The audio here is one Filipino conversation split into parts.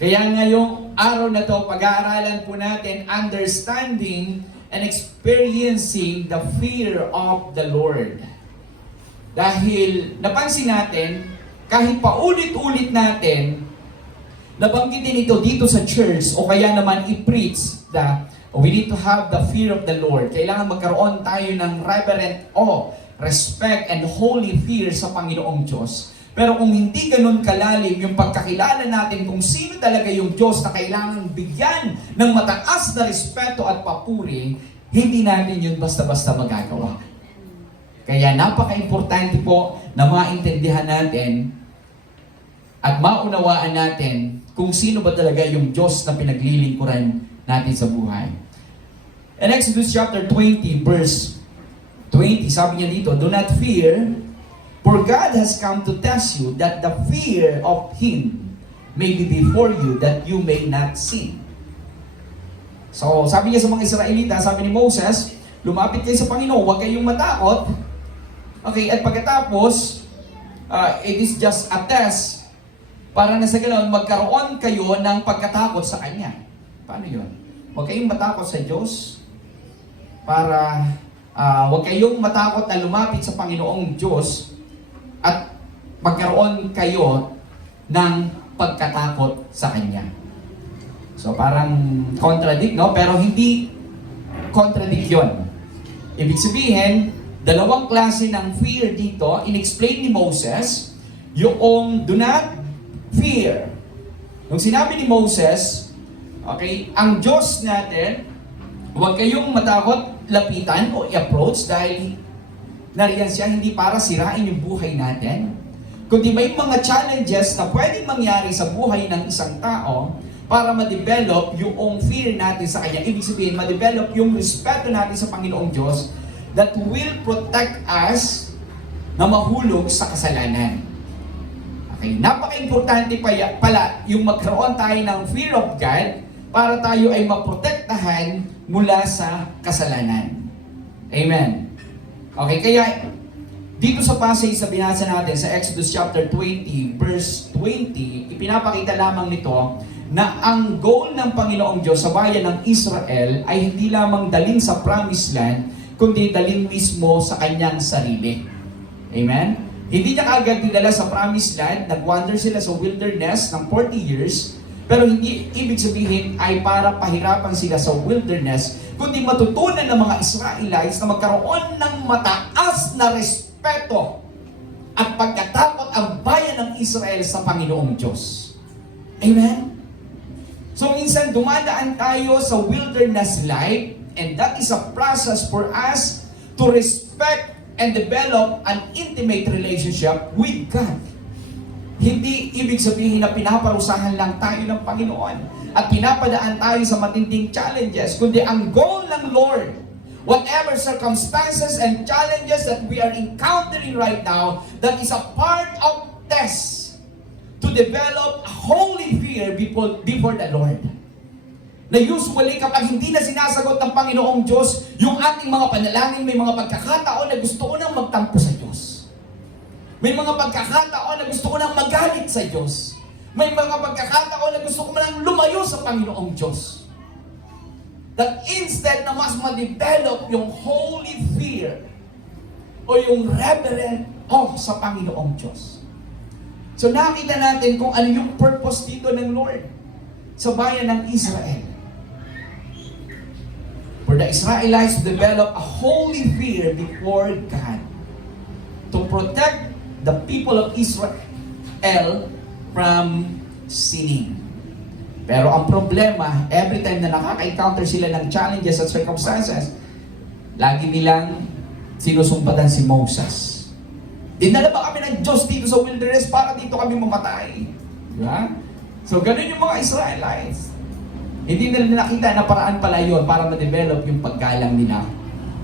Kaya ngayong araw na to, pag-aaralan po natin understanding and experiencing the fear of the Lord. Dahil napansin natin, kahit paulit-ulit natin, nabanggitin ito dito sa church o kaya naman i-preach that we need to have the fear of the Lord. Kailangan magkaroon tayo ng reverent awe, respect, and holy fear sa Panginoong Diyos. Pero kung hindi ganun kalalim yung pagkakilala natin kung sino talaga yung Diyos na kailangang bigyan ng mataas na respeto at papuri, hindi natin yun basta-basta magagawa. Kaya napaka-importante po na maintindihan natin at maunawaan natin kung sino ba talaga yung Diyos na pinaglilingkuran natin sa buhay. In Exodus chapter 20 verse 20, sabi niya dito, "Do not fear, for God has come to test you, that the fear of Him may be before you, that you may not sin." So, sabi niya sa mga Israelita, sabi ni Moses, lumapit kayo sa Panginoon, huwag kayong matakot. Okay, at pagkatapos, it is just a test para na sa ganoon, magkaroon kayo ng pagkatakot sa Kanya. Paano yun? Huwag kayong matakot sa Diyos para huwag kayong matakot na lumapit sa Panginoong Diyos at magkaroon kayo ng pagkatakot sa Kanya. So parang contradict, no? Pero hindi contradict yun. Ibig sabihin, dalawang klase ng fear dito, in-explain ni Moses, yung do not fear. Nung sinabi ni Moses, okay, ang Diyos natin, huwag kayong matakot lapitan o i-approach dahil nariyan siya hindi para sirain yung buhay natin, kundi may mga challenges na pwedeng mangyari sa buhay ng isang tao para ma-develop yung fear natin sa Kanya. Ibig sabihin, ma-develop yung respeto natin sa Panginoong Diyos that will protect us na mahulog sa kasalanan. Okay, napaka-importante pala yung magkaroon tayo ng fear of God para tayo ay maprotektahan mula sa kasalanan. Amen. Okay, kaya dito sa passage sa binasa natin sa Exodus chapter 20 verse 20, ipinapakita lamang nito na ang goal ng Panginoong Diyos sa bayan ng Israel ay hindi lamang dalhin sa promised land, kundi dalhin mismo sa kanyang sarili. Amen? Hindi niya agad dinala sa promised land, nag-wander sila sa wilderness ng 40 years, pero hindi ibig sabihin ay para pahirapan sila sa wilderness, kundi matutunan ng mga Israelites na magkaroon ng mataas na respeto at pagkatakot ang bayan ng Israel sa Panginoong Diyos. Amen? So minsan dumadaan tayo sa wilderness life, and that is a process for us to respect and develop an intimate relationship with God. Hindi ibig sabihin na pinaparusahan lang tayo ng Panginoon at pinapadaan tayo sa matinding challenges, kundi ang goal ng Lord, whatever circumstances and challenges that we are encountering right now, that is a part of test to develop a holy fear before the Lord. Na usually kapag hindi na sinasagot ng Panginoong Diyos yung ating mga panalangin, may mga pagkakataon na gusto ko nang magtampo sa Diyos. May mga pagkakataon na gusto ko nang magalit sa Diyos. May mga pagkakataon na gusto ko nang lumayo sa Panginoong Diyos. That instead na mas ma-develop yung holy fear o yung reverent awe sa Panginoong Diyos. So nakita natin kung ano yung purpose dito ng Lord sa bayan ng Israel. For the Israelites to develop a holy fear before God, to protect the people of Israel from sinning. Pero ang problema, every time na nakaka-encounter sila ng challenges at circumstances, lagi nilang sinusumpatan si Moses. Dinala ba kami ng Diyos dito sa wilderness para dito kami mamatay? Diba? So ganun yung mga Israelites. Hindi nila nakita na paraan pala yun para ma-develop yung paggalang nila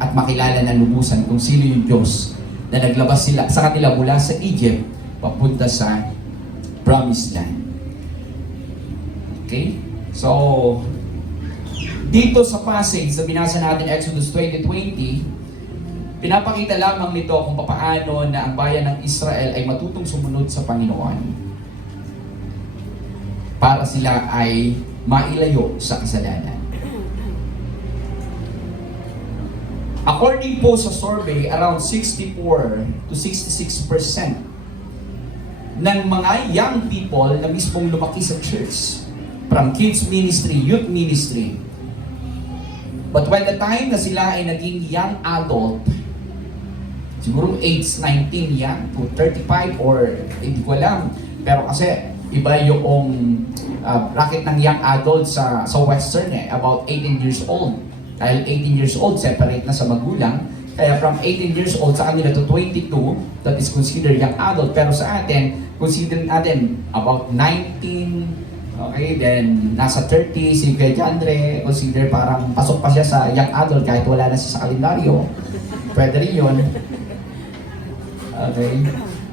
at makilala na lubusan kung sino yung Diyos na naglabas sila sa kanila mula sa Egypt papunta sa Promised Land. Okay? So, dito sa passage na binasa natin, Exodus 20:20, pinapakita lamang nito kung paano na ang bayan ng Israel ay matutong sumunod sa Panginoon. para sila ay mailayo sa kasalanan. According po sa survey, around 64 to 66% ng mga young people na mismong lumaki sa church, from kids ministry, youth ministry. But when the time na sila ay naging young adult, siguro age 19 yan to 35 or hindi ko alam. Pero kasi iba yung bracket ng young adult sa Western about 18 years old. Dahil 18 years old, separate na sa magulang. Kaya from 18 years old sa kanila to 22, that is considered young adult. Pero sa atin, consider natin about 19, okay, then nasa 30, si Kuya Jandre, consider parang pasok pa siya sa young adult kahit wala na siya sa kalendaryo. Pwede rin yun. Okay.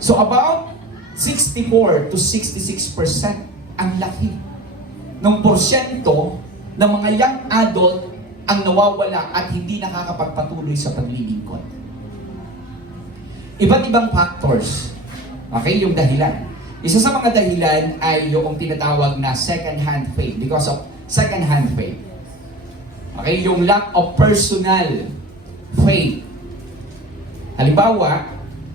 So about 64 to 66% ang laki ng porsyento ng mga young adult ang nawawala at hindi nakakapagpatuloy sa paglilingkod. Iba't ibang factors. Okay, yung dahilan. Isa sa mga dahilan ay yung tinatawag na second-hand faith, because of second-hand faith. Okay, yung lack of personal faith. Halimbawa,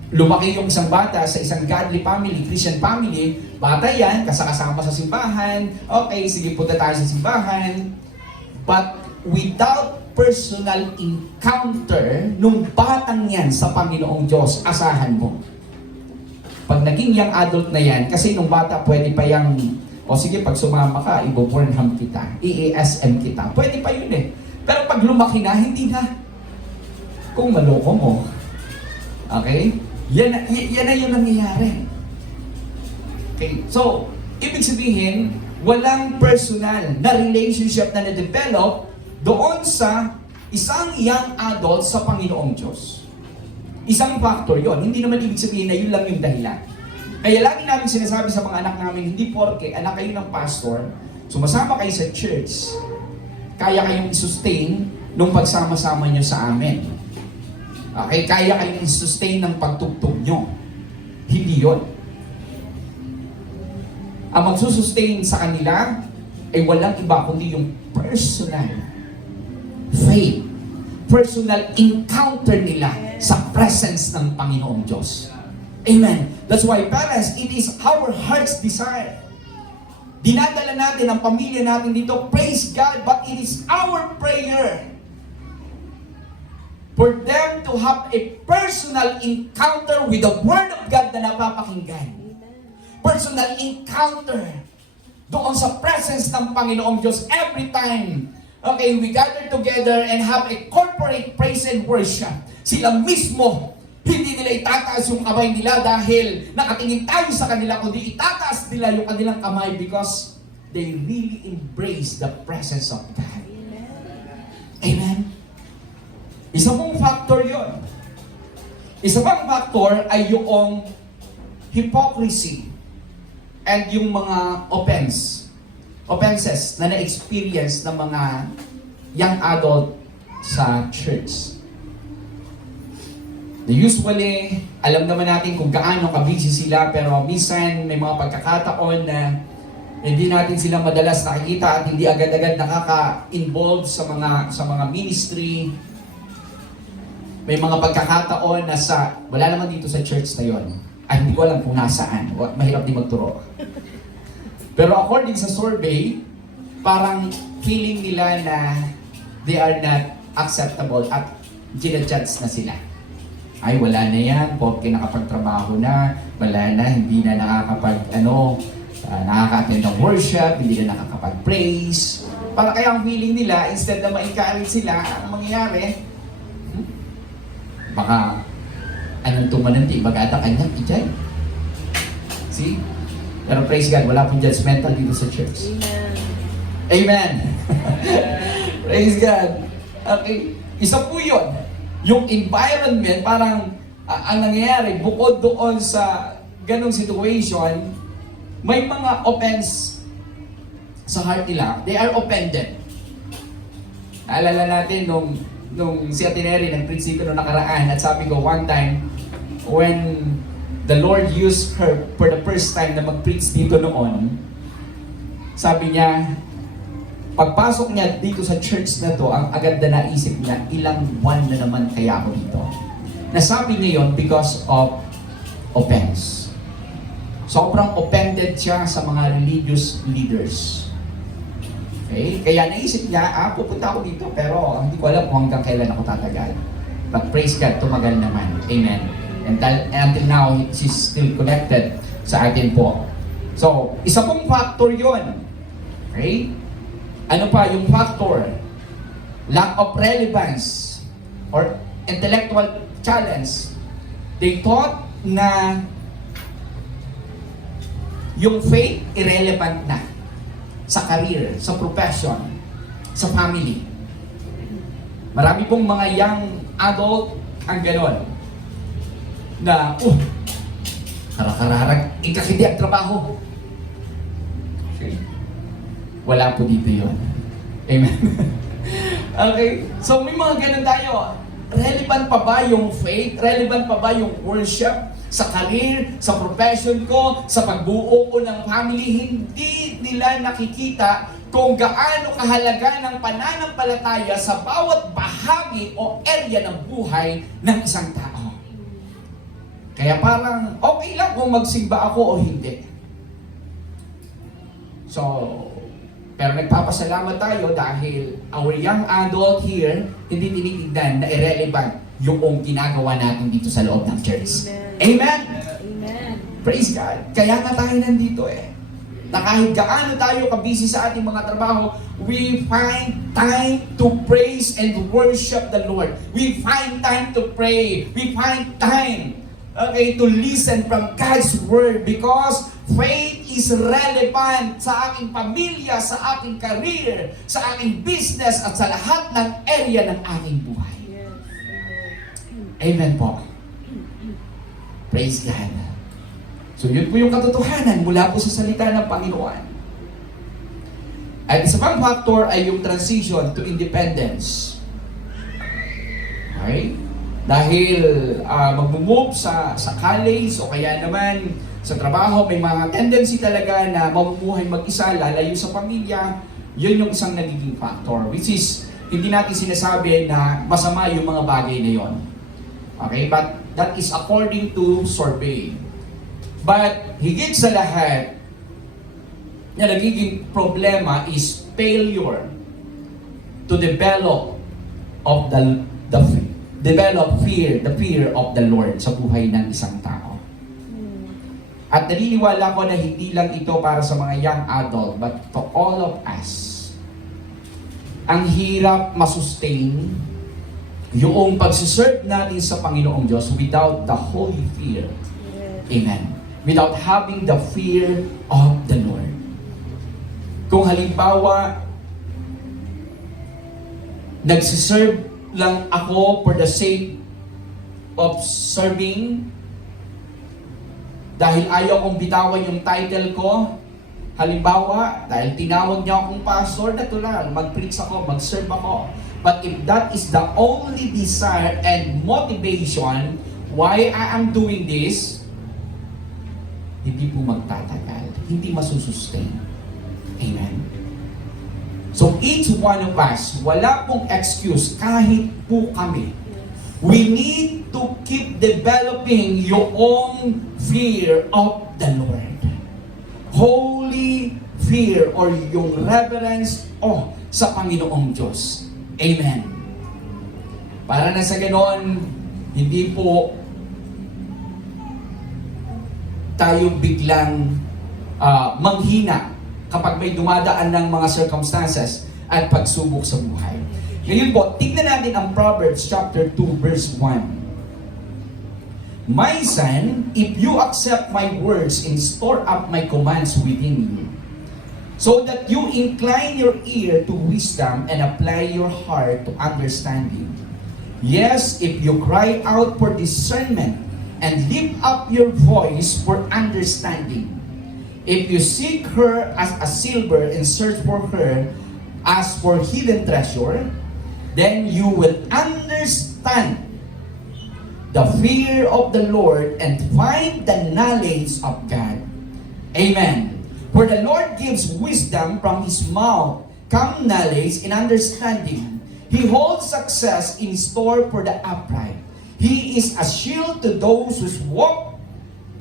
lumaki yung isang bata sa isang godly family, Christian family, bata yan, kasama sa simbahan, okay, sige punta tayo sa simbahan, but without personal encounter nung batang yan sa Panginoong Diyos, asahan mo. Pag naging young adult na yan, kasi nung bata pwede pa yung, o sige pag sumama ka, i-bornham kita, i-ASM kita, pwede pa yun eh. Pero pag lumaki na, hindi na. Kung maloko mo, okay? Yan na yung nangyayari. Okay, so, ibig sabihin, walang personal na relationship na na-develop doon sa isang young adult sa Panginoong Diyos. Isang factor yon. Hindi naman ibig sabihin na yun lang yung dahilan. Kaya lagi namin sinasabi sa mga anak namin, hindi porke anak kayo ng pastor, sumasama kayo sa church, kaya kayong i-sustain nung pagsama-sama nyo sa amin. Okay, kaya kayong i-sustain ng pagtugtog nyo. Hindi yon. Ang magsusustain sa kanila ay walang iba kundi yung personal faith, personal encounter nila sa presence ng Panginoong Diyos. Amen. That's why, parents, it is our heart's desire. Dinadala natin ang pamilya natin dito, praise God, but it is our prayer for them to have a personal encounter with the Word of God na napapakinggan. Personal encounter doon sa presence ng Panginoong Diyos every time. Okay, we gather together and have a corporate praise and worship. Sila mismo, hindi nila itataas yung kamay nila dahil nakatingin tayo sa kanila, kundi itataas nila yung kanilang kamay because they really embrace the presence of God. Amen? Isa pong factor yon. Isa pang factor ay yung hypocrisy and yung mga offenses na na-experience ng mga young adult sa church. Usually, alam naman natin kung gaano ka-busy sila, pero minsan may mga pagkakataon na hindi natin sila madalas nakikita at hindi agad-agad nakaka-involve sa mga ministry. May mga pagkakataon na wala naman dito sa church na yon. Ay, hindi ko alam kung nasaan. Mahirap din magturo. Pero according sa survey, parang feeling nila na they are not acceptable at ginajudge na sila. Ay, wala na yan, porque nakapagtrabaho na, wala na, hindi na nakaka-attend ng worship, hindi na nakakapag-praise. Para kaya ang feeling nila, instead na ma-encourage sila, ang mangyayari, baka, anong tumananti, bagata kanyang ijay. See? Pero praise God, wala pong judgmental dito sa church. Amen. Amen. Praise God. Okay. Isa po yun. Yung environment, parang ang nangyayari, bukod doon sa ganong situation, may mga offense sa heart nila. They are offended. Naalala natin nung si Atineri nag-preach dito nung nakaraan at sabi ko one time, when the Lord used her for the first time na mag-preach dito noon, sabi niya, pagpasok niya dito sa church na to, ang agad na naisip niya, ilang buwan na naman kaya ako dito. Nasabi niya yun because of offense. Sobrang offended siya sa mga religious leaders. Okay? Kaya naisip niya, pupunta ako dito, pero hindi ko alam kung hanggang kailan ako tatagal. But praise God, tumagal naman. Amen. And until now, she's still connected sa atin po. So, isa pong factor yon. Okay? Ano pa yung factor? Lack of relevance or intellectual challenge. They thought na yung faith irrelevant na sa career, sa profession, sa family. Marami pong mga young adult ang ganon na, karakararag, hindi ang trabaho. Okay. Wala po dito yun. Amen. Okay, so may mga ganon tayo. Relevant pa ba yung faith? Relevant pa ba yung worship? Sa career, sa profession ko, sa pagbuo ko ng family, hindi nila nakikita kung gaano kahalaga ng pananampalataya sa bawat bahagi o area ng buhay ng isang tao. Kaya parang okay lang kung magsimba ako o hindi. So, pero nagpapasalamat tayo dahil our young adult here, hindi tinitignan na irrelevant yung ginagawa natin dito sa loob ng church. Amen? Amen. Praise God. Kaya nga tayo nandito na kahit gaano tayo kabisi sa ating mga trabaho, we find time to praise and worship the Lord. We find time to pray. We find time, to listen from God's Word because faith is relevant sa aking pamilya, sa aking career, sa aking business, at sa lahat ng area ng aking buhay. Yes. Amen po. Praise God. So yun po yung katotohanan mula po sa salita ng Panginoon. At isa pang factor ay yung transition to independence. Okay? Dahil mag-move sa college o kaya naman sa trabaho, may mga tendency talaga na mamumuhay mag-isa, lalayo sa pamilya. Yun yung isang nagiging factor. Which is, hindi natin sinasabi na masama yung mga bagay na yon. Okay? But that is according to survey. But higit sa lahat, na nagiging problema is failure to develop the fear of the Lord sa buhay ng isang tao. At naniniwala ko na hindi lang ito para sa mga young adult, but to all of us. Ang hirap masustain yung pagsiserve natin sa Panginoong Diyos without the holy fear. Amen. Without having the fear of the Lord. Kung halimbawa, nagsiserve lang ako for the sake of serving, dahil ayaw kong bitawan yung title ko, halimbawa, dahil tinawag niya akong pastor, natural, mag-preach ako, mag-serve ako. But if that is the only desire and motivation why I am doing this, hindi po magtatagal, hindi masusustain. Amen. So each one of us, wala pong excuse kahit po kami. We need to keep developing your own fear of the Lord. Holy fear or yung reverence sa Panginoong Diyos. Amen. Para na sa ganon, hindi po tayo biglang manghina kapag may dumadaan ng mga circumstances at pagsubok sa buhay. Ngayon po, tignan natin ang Proverbs chapter 2 verse 1. My son, if you accept my words and store up my commands within you, so that you incline your ear to wisdom and apply your heart to understanding. Yes, if you cry out for discernment and lift up your voice for understanding. If you seek her as a silver and search for her as for hidden treasure, then you will understand the fear of the Lord and find the knowledge of God. Amen. For the Lord gives wisdom, from His mouth come knowledge and understanding. He holds success in store for the upright. He is a shield to those whose walk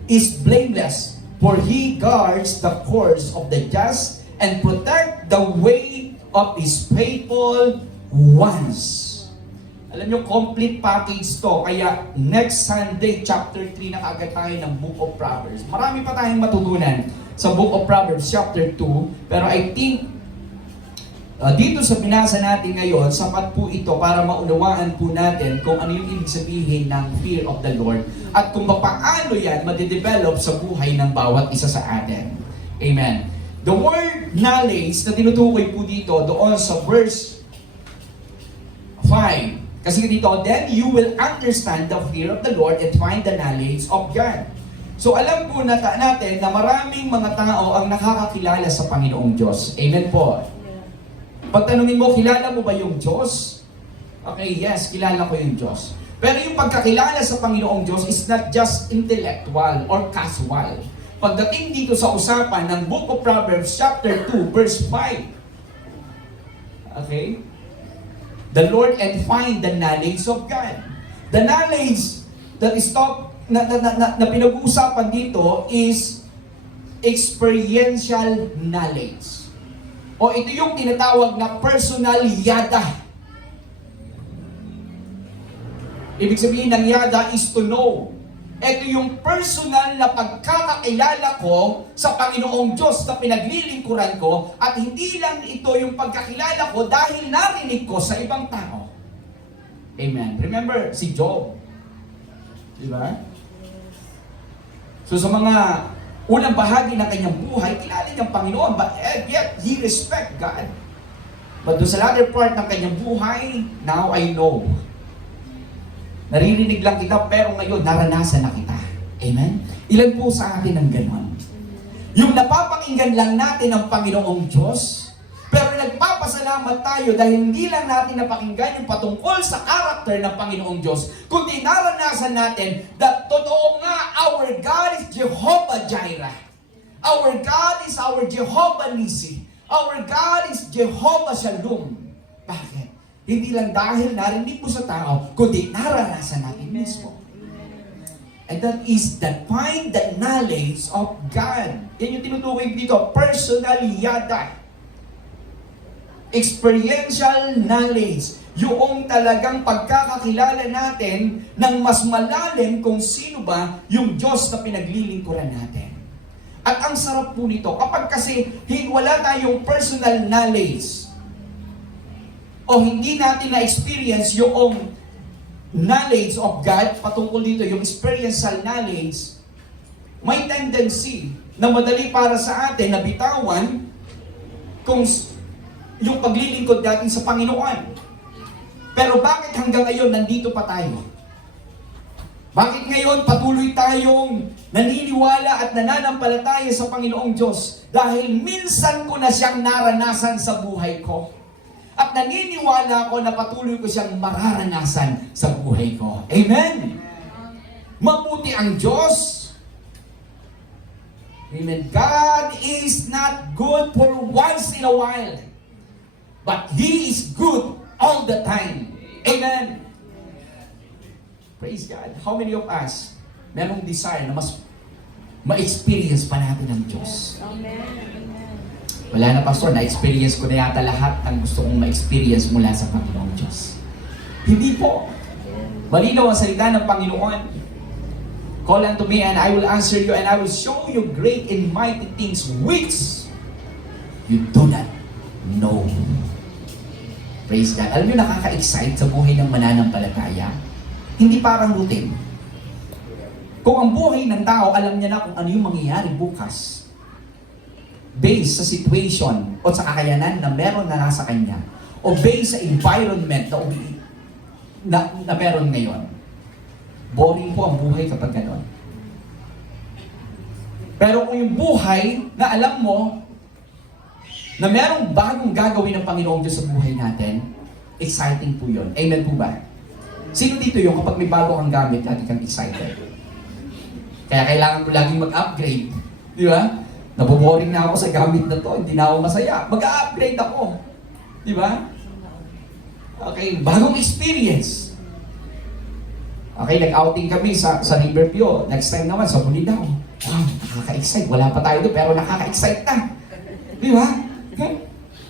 is blameless, for He guards the course of the just and protect the way of His faithful ones. Alam nyo, complete package to. Kaya next Sunday, chapter 3 na kaagad tayo ng Book of Proverbs. Marami pa tayong matutunan sa Book of Proverbs, chapter 2. Pero I think, dito sa binasa natin ngayon, sapat po ito para maunawaan po natin kung ano yung ibig sabihin ng fear of the Lord at kung paano yan madidevelop sa buhay ng bawat isa sa atin. Amen. The word knowledge na tinutukoy po dito doon sa verse 5. Kasi dito, then you will understand the fear of the Lord and find the knowledge of God. So alam po natin na maraming mga tao ang nakakakilala sa Panginoong Diyos. Amen po. Pagtanungin mo, kilala mo ba yung Diyos? Okay, yes, kilala ko yung Diyos. Pero yung pagkakilala sa Panginoong Diyos is not just intellectual or casual. Pagdating dito sa usapan ng Book of Proverbs chapter 2 verse 5. Okay? The Lord and find the knowledge of God. The knowledge that is na pinag-uusapan dito is experiential knowledge. O ito yung tinatawag na personal yada. Ibig sabihin ng yada is to know. Ito yung personal na pagkakakilala ko sa Panginoong Diyos na pinaglilingkuran ko at hindi lang ito yung pagkakilala ko dahil narinig ko sa ibang tao. Amen. Remember, si Job. Diba? So sa mga unang bahagi ng kanyang buhay, kilala niyang Panginoon, but yet he respect God. But doon sa latter part ng kanyang buhay, now I know. Naririnig lang kita, pero ngayon, naranasan na kita. Amen? Ilan po sa atin ang ganon? Yung napapakinggan lang natin ang Panginoong Diyos, pero nagpapasalamat tayo dahil hindi lang natin napakinggan yung patungkol sa karakter ng Panginoong Diyos, kundi naranasan natin that totoo nga, our God is Jehovah Jireh. Our God is our Jehovah Nissi. Our God is Jehovah Shalom. Bakit? Hindi lang dahil narinig mo sa tao, kundi naranasan natin mismo. And that is the find the knowledge of God. Yan yung tinutukoy dito, personal yada. Experiential knowledge. Yung talagang pagkakakilala natin ng mas malalim kung sino ba yung Diyos na pinaglilingkuran natin. At ang sarap po nito, kapag kasi wala tayong personal knowledge, o hindi natin na-experience yung knowledge of God, patungkol dito, yung experiential knowledge, may tendency na madali para sa atin na bitawan kung yung paglilingkod natin sa Panginoon. Pero bakit hanggang ngayon nandito pa tayo? Bakit ngayon patuloy tayong naniniwala at nananampalataya sa Panginoong Diyos? Dahil minsan ko na siyang naranasan sa buhay ko. At naniniwala ako na patuloy ko siyang mararanasan sa buhay ko. Amen? Mabuti ang Diyos. Amen. God is not good for once in a while. But He is good all the time. Amen? Praise God. How many of us merong desire na mas ma-experience pa natin ang Diyos? Amen. Wala na, Pastor, na-experience ko na yata lahat ang gusto kong ma-experience mula sa Panginoong Diyos. Hindi po. Malinaw ang salita ng Panginoon. Call unto me and I will answer you and I will show you great and mighty things which you do not know. Praise God. Alam niyo, nakaka-excite sa buhay ng mananampalataya. Hindi parang routine. Kung ang buhay ng tao, alam niya na kung ano yung mangyayari bukas, based sa situation o sa kakayanan na meron na nasa kanya o based sa environment na meron ngayon. Boring po ang buhay kapag gano'n. Pero kung yung buhay na alam mo na merong bagong gagawin ng Panginoong Diyos sa buhay natin, exciting po yun. Amen po ba? Sino dito yung kapag may bago kang gamit, lagi kang excited? Kaya kailangan mo laging mag-upgrade. Di ba? Naboboring na ako sa gamit na to, hindi na ako masaya. Mag-a-upgrade ako. Di ba? Okay, bagong experience. Okay, nag-outing kami sa Riverview. Next time naman, sa Bulinaw. Wow, nakaka-excite. Wala pa tayo doon, pero nakaka-excite na. Di ba? Okay.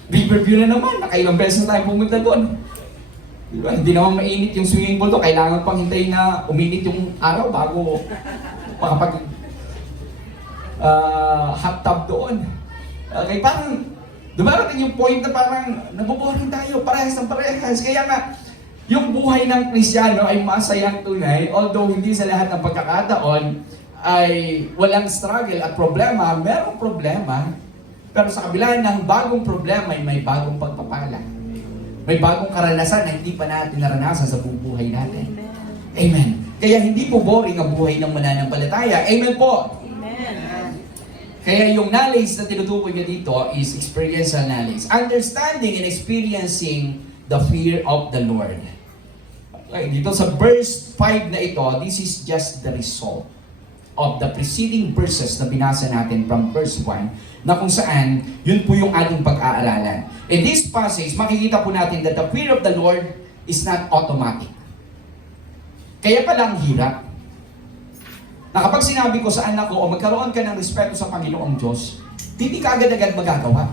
Riverview na naman. Nakailang beses na tayo pumunta doon. Di ba? Hindi naman mainit yung swimming pool to. Kailangan pang hintayin na uminit yung araw bago makapag hot tub doon. Okay, parang dumarating yung point na parang naboboring tayo, parehas ng parehas. Kaya nga, yung buhay ng Kristiyano ay masayang tunay, although hindi sa lahat ng pagkakataon ay walang struggle at problema, merong problema, pero sa kabila ng bagong problema ay may bagong pagpapala. May bagong karanasan na hindi pa natin naranasan sa buhay natin. Amen. Kaya hindi po boring ang buhay ng mananampalataya. Amen po. Kaya yung knowledge na tinutukoy niya dito is experiential knowledge. Understanding and experiencing the fear of the Lord. Okay, dito sa verse 5 na ito, this is just the result of the preceding verses na binasa natin from verse 1, na kung saan, yun po yung ating pag-aaralan. In this passage, makikita po natin that the fear of the Lord is not automatic. Kaya pala ang hirap. Na kapag sinabi ko sa anak ko, o magkaroon ka ng respeto sa Panginoong Diyos, hindi ka agad-agad magagawa.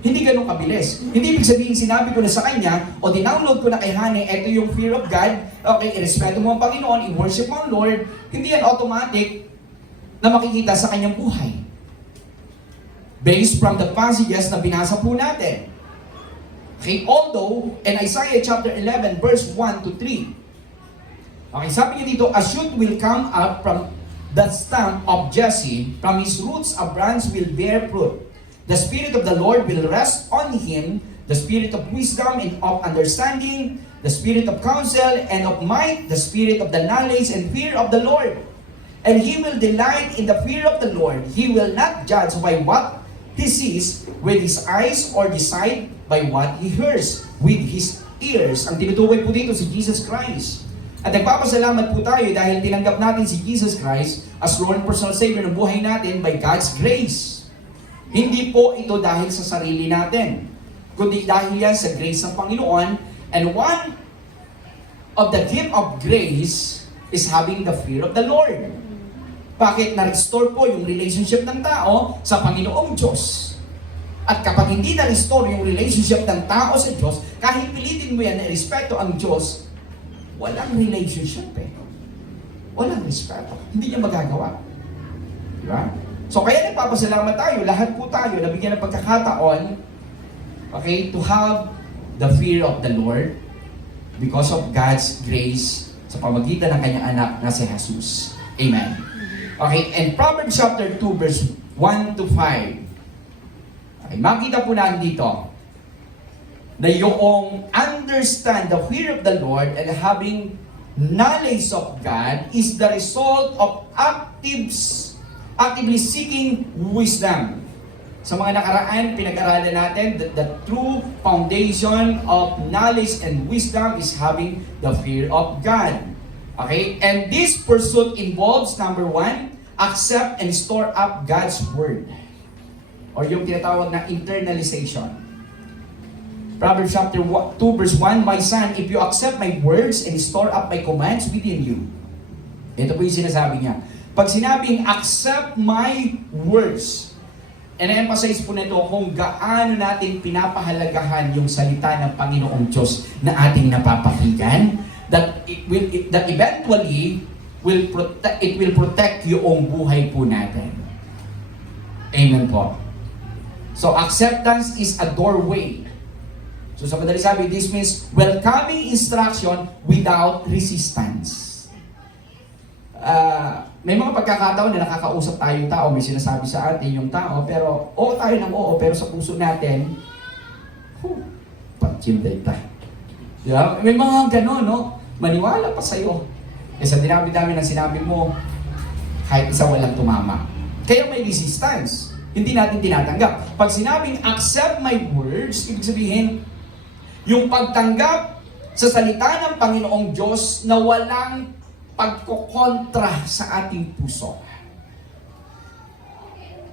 Hindi ganun kabilis. Hindi ibig sabihin sinabi ko na sa kanya, o dinownload ko na kay Hane, eto yung fear of God, okay, irespeto mo ang Panginoon, i-worship mo ang Lord, hindi yan automatic na makikita sa kanyang buhay. Based from the passages na binasa po natin. Okay, although, in Isaiah chapter 11, verse 1 to 3, okay, sabi niya dito, a shoot will come out from the stump of Jesse, from his roots a branch will bear fruit. The Spirit of the Lord will rest on him, the Spirit of wisdom and of understanding, the Spirit of counsel and of might, the Spirit of the knowledge and fear of the Lord. And he will delight in the fear of the Lord. He will not judge by what he sees with his eyes or decide by what he hears with his ears. Ang tinutukoy po dito si Jesus Christ. At nagpapasalamat po tayo dahil tinanggap natin si Jesus Christ as Lord and personal Savior ng buhay natin by God's grace. Hindi po ito dahil sa sarili natin, kundi dahil yan sa grace ng Panginoon. And one of the gift of grace is having the fear of the Lord. Bakit? Na-restore po yung relationship ng tao sa Panginoong Diyos. At kapag hindi na-restore yung relationship ng tao sa Diyos, kahit pilitin mo yan na respeto ang Diyos, walang relationship eh. Walang respeto. Hindi niya magagawa. Diba? So kaya nagpapasalamat tayo, lahat po tayo, nabigyan ng pagkakataon, okay, to have the fear of the Lord because of God's grace sa pamagitan ng kanyang anak na si Jesus. Amen. Okay, and Proverbs chapter 2 verse 1 to 5. Okay, makita po natin dito, na yung understand the fear of the Lord and having knowledge of God is the result of actively seeking wisdom. Sa mga nakaraan, pinag-aralan natin that the true foundation of knowledge and wisdom is having the fear of God. Okay? And this pursuit involves, number 1, accept and store up God's Word. Or yung tinatawag na internalization. Proverbs chapter 2 verse 1, my son, if you accept my words and store up my commands within you. Ito po yung sinasabi niya. Pag sinabing accept my words, and emphasize po nito kung gaano natin pinapahalagahan yung salita ng Panginoong Diyos na ating napapakinggan, that eventually it will protect yung buhay po natin. Amen po. So acceptance is a doorway. So sa madaling sabi, this means welcoming instruction without resistance. May mga pagkakataon na nakakausap tayong tao, may sinasabi sa atin yung tao, pero oo tayo ng oo, pero sa puso natin, pag-chinday tayo. Diba? May mga gano'n, no? Maniwala pa sa'yo. Eh sa dinami-dami ng sinabi mo, kahit isa walang tumama. Kaya may resistance. Hindi natin tinatanggap. Pag sinabing accept my words, ibig sabihin, yung pagtanggap sa salita ng Panginoong Diyos na walang pagkokontra sa ating puso.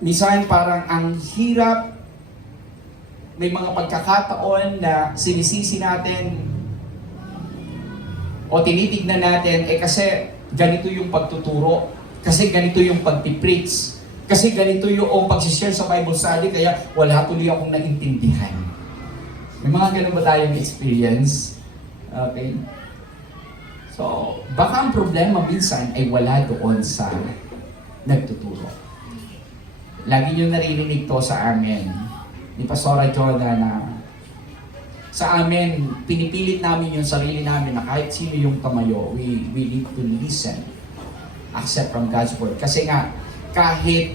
minsan parang ang hirap, may mga pagkakataon na sinisisi natin o tinitignan natin, kasi ganito yung pagtuturo, kasi ganito yung pagpipreach, kasi ganito yung pag-share sa Bible study, kaya wala tuloy akong naintindihan. May mga ganun ba tayong experience? Okay? So, baka ang problema minsan ay wala doon sa nagtuturo. Lagi nyo naririnig to sa amin ni Pastora Jonah na sa amin, pinipilit namin yung sarili namin na kahit sino yung tamayo, we need to listen, accept from God's word. Kasi nga, kahit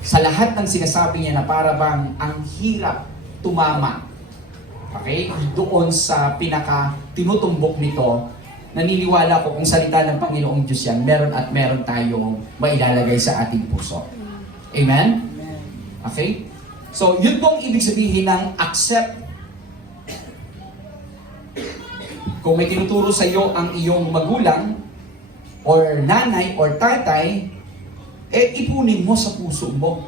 sa lahat ng sinasabi niya na para bang ang hirap tumama, okay, doon sa pinaka-tinutumbok nito, naniniwala ko kung salita ng Panginoong Diyos yan, meron at meron tayong mailalagay sa ating puso. Amen? Okay? So, yun pong ibig sabihin ng accept. Kung may tinuturo sa iyo ang iyong magulang, or nanay, or tatay, ipunin mo sa puso mo.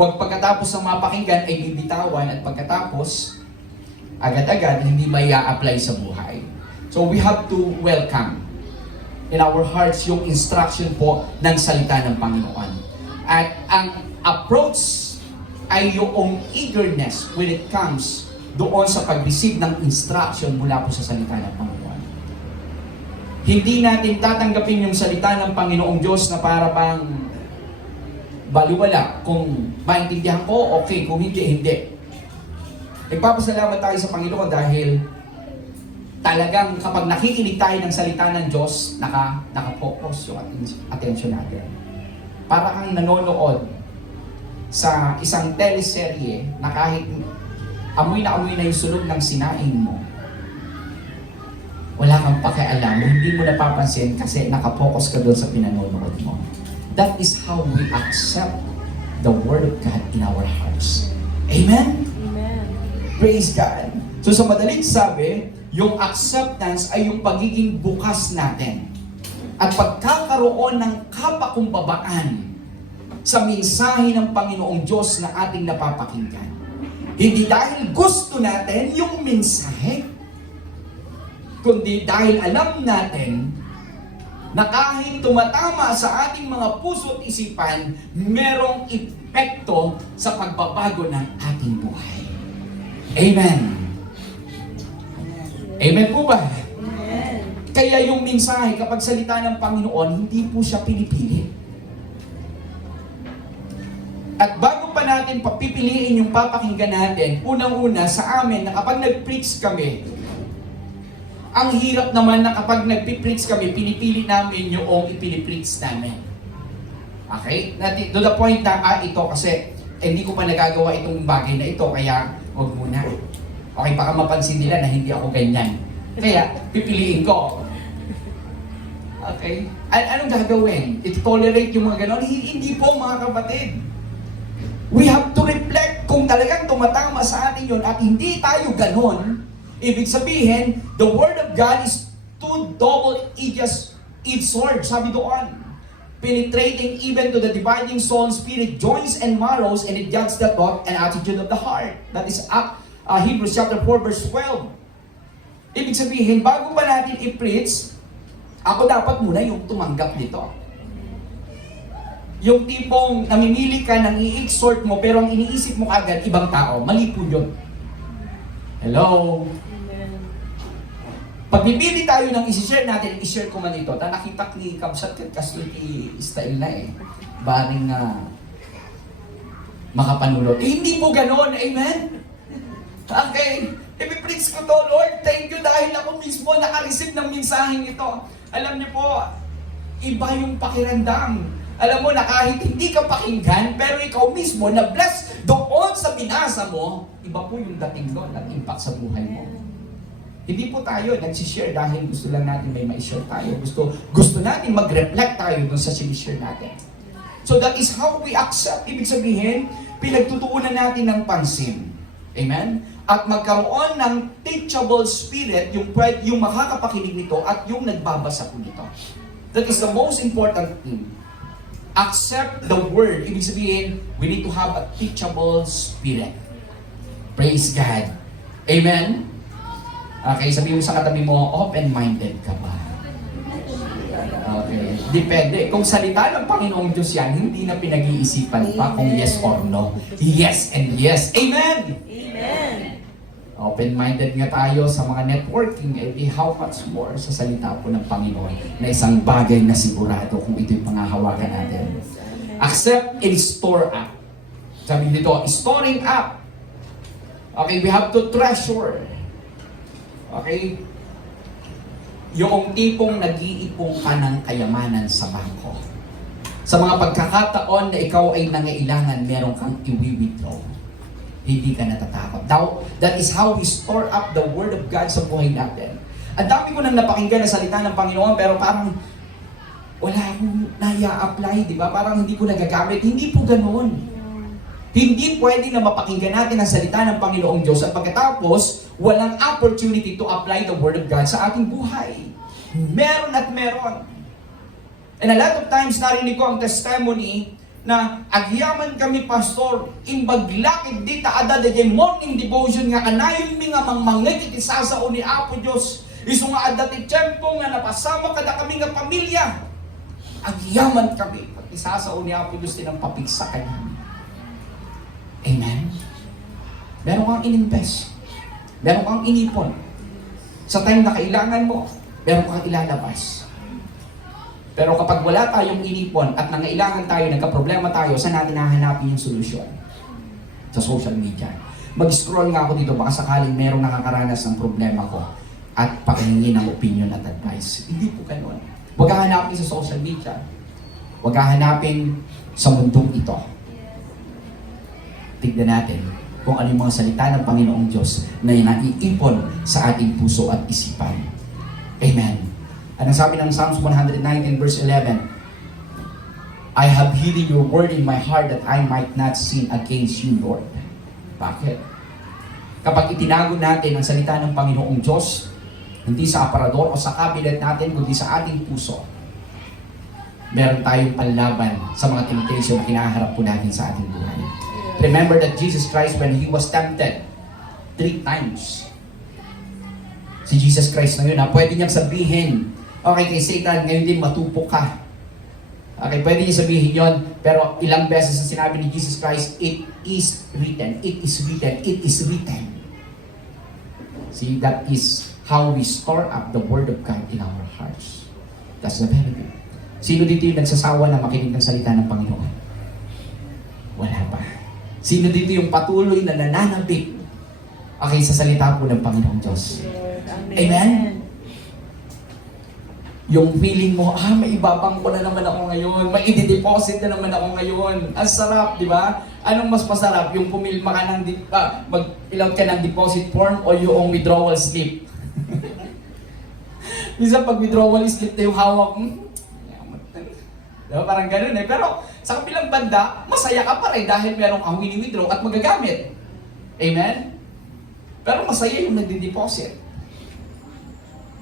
Huwag pagkatapos ng mapakinggan ay bibitawan, at pagkatapos, agad-agad, hindi may a-apply sa buhay. So, we have to welcome in our hearts yung instruction po ng salita ng Panginoon. At ang approach ay yung eagerness when it comes doon sa pag-receive ng instruction mula po sa salita ng Panginoon. Hindi natin tatanggapin yung salita ng Panginoong Diyos na para bang baliwala. Kung maintindihan ko, okay. Kung hindi, hindi. Nagpapasalamat tayo sa Panginoon dahil talagang kapag nakikinig tayo ng salita ng Diyos, naka-focus yung attention natin. Para kang nanonood sa isang teleserye na kahit amoy na yung sunog ng sinaing mo, wala kang pakialam, hindi mo napapansin kasi nakapokus ka doon sa pinanonood mo. That is how we accept the Word of God in our hearts. Amen? Amen. Praise God. So sa madaling sabi, yung acceptance ay yung pagiging bukas natin at pagkakaroon ng kapakumbabaan sa mensahe ng Panginoong Diyos na ating napapakinggan. Hindi dahil gusto natin yung mensahe, kundi dahil alam natin na kahit tumatama sa ating mga puso at isipan, merong epekto sa pagbabago ng ating buhay. Amen. Amen po ba? Amen. Kaya yung mensahe kapag salita ng Panginoon, hindi po siya pinipili. At bago pa natin papipiliin yung papakinggan natin, unang-una sa amin na kapag nag-preach kami, ang hirap naman na kapag nag-preach kami, pinipili namin yung ipinipreach namin. Okay? To the point na, ito kasi hindi ko pa nagagawa itong bagay na ito, kaya huwag muna. Okay, baka mapansin nila na hindi ako ganyan. Kaya, pipiliin ko. Okay? Anong gagawin? I-tolerate yung mga ganon? Hindi po, mga kapatid. We have to reflect kung talagang tumatama sa atin yun at hindi tayo ganon. Ibig sabihin, the Word of God is two double-edged sword, sabi doon. Penetrating even to the dividing soul, spirit, joints, and marrows, and it judges the thought and attitude of the heart. That is Hebrews chapter 4, verse 12. Ibig sabihin, bago pa natin i-preach, ako dapat muna yung tumanggap nito. Yung tipong namimili ka ng i-exhort mo pero ang iniisip mo agad ibang tao, mali po yun. Hello? Amen. Pag pipili tayo ng isi-share natin, i-share ko man ito. Nakita ni Kabsat Kastulti style na baring na makapanulot. Hindi po ganoon, amen? Okay, i-preach ko to, Lord, thank you dahil ako mismo naka-receive ng mensaheng ito. Alam niyo po, iba yung pakiramdam. Alam mo na kahit hindi ka pakinggan, pero ikaw mismo na-bless doon sa binasa mo, iba po yung dating doon at impact sa buhay mo. Hindi po tayo nagsishare dahil gusto lang natin may ma-share tayo. Gusto natin mag-reflect tayo doon sa sinishare natin. So that is how we accept. Ibig sabihin, pinagtutuunan natin ng pansin. Amen? At magkaroon ng teachable spirit, yung makakapakinig nito at yung nagbabasa po nito. That is the most important thing. accept the word. Ibig sabihin, we need to have a teachable spirit. Praise God. Amen? Okay, sabihin mo sa katabi mo, open-minded ka ba? Okay. Depende. Kung salita ng Panginoong Diyos yan, hindi na pinag-iisipan pa kung yes or no. Yes and yes. Amen! Amen. Open-minded nga tayo sa mga networking, how much more sa salita po ng Panginoon na isang bagay na sigurado kung ito'y pangahawakan natin. Accept and store up. Sabi dito, storing up. Okay, we have to treasure. Okay? Yung tipong nag-iipong ka ng kayamanan sa bangko. Sa mga pagkakataon na ikaw ay nangailangan, meron kang i-withdraw. Hindi ka natatakot. That is how we store up the Word of God sa buhay natin. Ang dami ko nang napakinggan na salita ng Panginoon, pero parang wala akong naya-apply, di ba? Parang hindi ko nagagamit. Hindi po ganoon. Hindi pwede na mapakinggan natin ang salita ng Panginoong Diyos at pagkatapos, walang opportunity to apply the Word of God sa ating buhay. Meron at meron. And a lot of times, narinig ko ang testimony na agyaman kami, Pastor, imbaglakid di taada da morning devotion nga anayon mi nga mangmangit iti sasao ni Apo Diyos. Iso nga adda ti tiyempo nga napasama kada kami nga pamilya. Agyaman kami, pati sasao ni Apo Diyos tinang papigsa kanya. Amen? Meron kang in-invest. Meron kang inipon. Sa time na kailangan mo, meron kang ilalabas. Pero kapag wala tayong inipon at nangailangan tayo, nagka-problema tayo, saan natin hahanapin yung solusyon? Sa social media. Mag-scroll nga ako dito, baka sakaling merong nakakaranas ng problema ko at pakihingi ng opinion at advice. Hindi po ganun. Huwag hahanapin sa social media. Huwag hahanapin sa mundong ito. Tignan natin kung ano yung mga salita ng Panginoong Diyos na naiipon sa ating puso at isipan. Amen. Anong sabi ng Psalms 119 verse 11? I have hidden your word in my heart that I might not sin against you, Lord. Bakit? Kapag itinago natin ang salita ng Panginoong Diyos, hindi sa aparador o sa cabinet natin, kundi sa ating puso, meron tayong panlaban sa mga temptation na kinaharap po natin sa ating buhay. Remember that Jesus Christ, when He was tempted 3 times, si Jesus Christ na yun, pwede niyang sabihin, okay, kay Satan, ngayon din matupok ka. Okay, pwede niya sabihin yon, pero ilang beses na sinabi ni Jesus Christ, it is written, it is written, it is written. See, that is how we store up the Word of God in our hearts. That's the benefit. Sino dito yung nagsasawa na makinig ng salita ng Panginoon? Wala pa. Sino dito yung patuloy na nananabik sa salita po ng Panginoong Diyos? Amen? Yung feeling mo, may ibabang ko na naman ako ngayon, may i-deposit na naman ako ngayon. Ang sarap, di ba? Anong mas masarap? Yung pumilma ka ng, mag-ilout ka ng deposit form o yung withdrawal slip? Minsan pag withdrawal slip na yung hawak, diba? Parang ganun eh. Pero sa kabilang banda, masaya ka pa rin dahil meron kang wini-withdraw at magagamit. Amen? Pero masaya yung nagdi-deposit.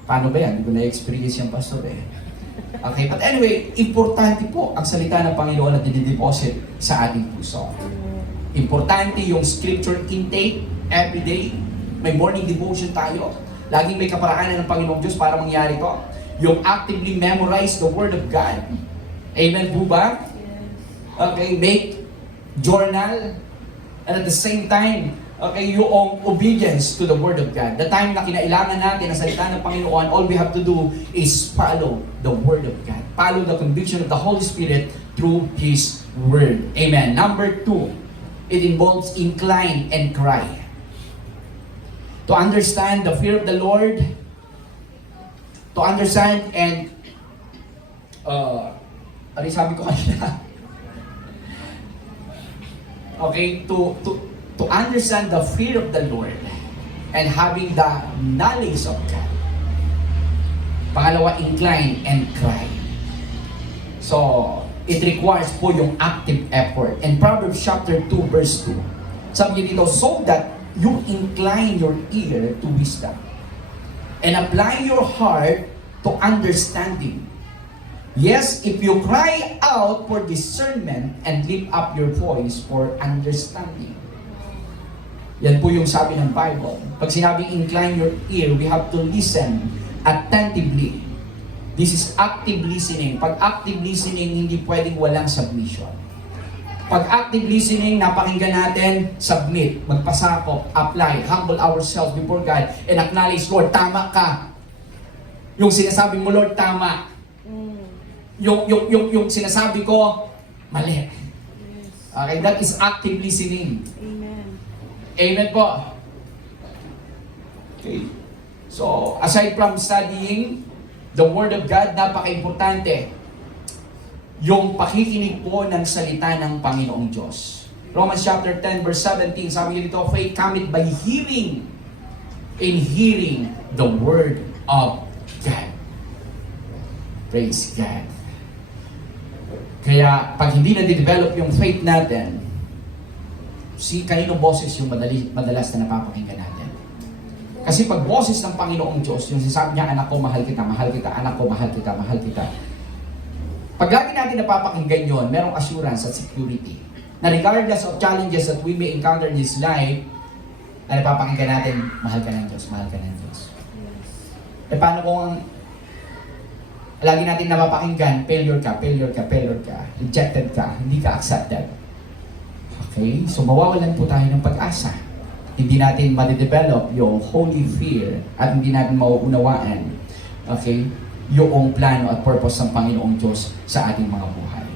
Paano ba yan? Hindi ko na-experience yung pastor eh. Okay, but anyway, importante po ang salita ng Panginoon na dinideposit sa ating puso. Importante yung scripture intake every day. May morning devotion tayo. Laging may kaparaanan ng Panginoong Diyos para mangyari to. Yung actively memorize the Word of God. Amen po ba? Okay, make journal. And at the same time, okay, yung obedience to the Word of God. The time na kinailangan natin ang salita ng Panginoon, all we have to do is follow the Word of God. Follow the conviction of the Holy Spirit through His Word. Amen. Number 2, it involves incline and cry. To understand the fear of the Lord, to understand and ano sabi ko kanina? Okay, to understand the fear of the Lord and having the knowledge of God. Pangalawa, incline and cry. So, it requires po yung active effort. In Proverbs chapter 2 verse 2, sabi dito, so that you incline your ear to wisdom and apply your heart to understanding. Yes, if you cry out for discernment and lift up your voice for understanding. Yan po yung sabi ng Bible. Pag sinabing incline your ear, we have to listen attentively. This is active listening. Pag active listening, hindi pwedeng walang submission. Pag active listening, napakinggan natin, submit, magpasakop, apply, humble ourselves before God, and acknowledge, Lord, tama ka. Yung sinasabi mo, Lord, tama. Yung sinasabi ko, mali. Okay, that is active listening. Amen po. Okay. So, aside from studying the Word of God, napaka-importante yung pakikinig po ng salita ng Panginoong Diyos. Romans chapter 10 verse 17, sabi dito, faith cometh by hearing, in hearing the Word of God. Praise God. Kaya, pag hindi na-develop yung faith natin, kanino boses yung madalas na napapakinggan natin? Kasi pag boses ng Panginoong Diyos, yung sinasabi niya, anak ko, mahal kita, anak ko, mahal kita, mahal kita. Pag lagi natin napapakinggan yon, merong assurance at security. Na regardless of challenges that we may encounter in this life, na napapakinggan natin, mahal ka ng Diyos, mahal ka ng Diyos. E paano kung lagi natin napapakinggan, failure ka, rejected ka, hindi ka accepted? Okay? So mawawalan po tayo ng pag-asa. Hindi natin ma-develop yung holy fear at hindi natin mauunawaan, okay, yung plano at purpose ng Panginoong Diyos sa ating mga buhay.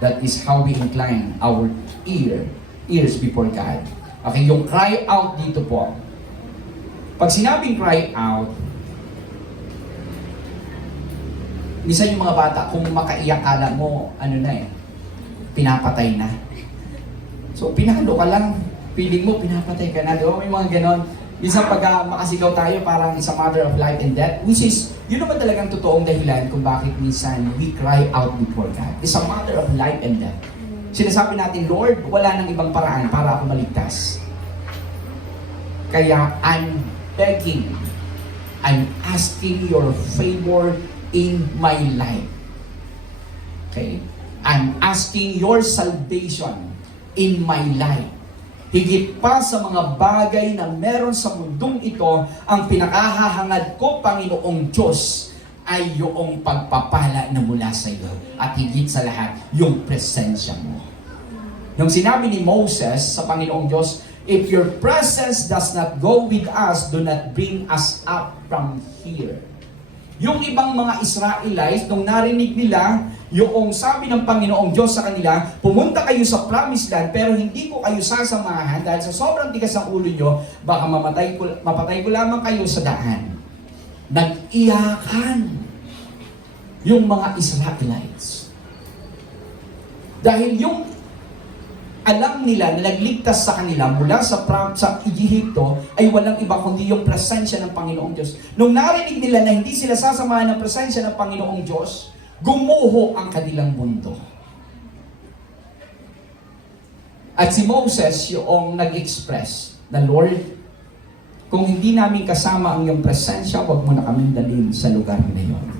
That is how we incline our ears before God. Okay, yung cry out dito po. Pag sinabing cry out, minsan yung mga bata, kung makaiyak kala mo, pinapatay na. So, pinalo ka lang, feeling mo, pinapatay ka na. Di ba? May mga ganon. Minsan pag makasigaw tayo, parang it's a matter of life and death, which is, yun naman talagang totoong dahilan kung bakit minsan we cry out before God. It's a matter of life and death. Sinasabi natin, Lord, wala nang ibang paraan para ako maligtas. Kaya, I'm begging, I'm asking your favor in my life. Okay? I'm asking your salvation in my life. Higit pa sa mga bagay na meron sa mundong ito, ang pinakahahangad ko, Panginoong Diyos, ay yung pagpapala na mula sa iyo. At higit sa lahat, yung presensya mo. Nung sinabi ni Moses sa Panginoong Diyos, if your presence does not go with us, do not bring us up from here. Yung ibang mga Israelites, nung narinig nila, yung sabi ng Panginoong Diyos sa kanila, pumunta kayo sa promised land, pero hindi ko kayo sasamahan dahil sa sobrang tigas ng ulo nyo, baka mapatay ko lamang kayo sa daan. Nag-iyakan yung mga Israelites. Dahil yung alam nila na nagligtas sa kanila mula sa Egypto ay walang iba kundi yung presensya ng Panginoong Diyos. Nung narinig nila na hindi sila sasamahan ng presensya ng Panginoong Diyos, gumuho ang kanilang mundo. At si Moses yung nag-express na, Lord, kung hindi namin kasama ang iyong presensya, huwag mo na kaming dalhin sa lugar na iyon.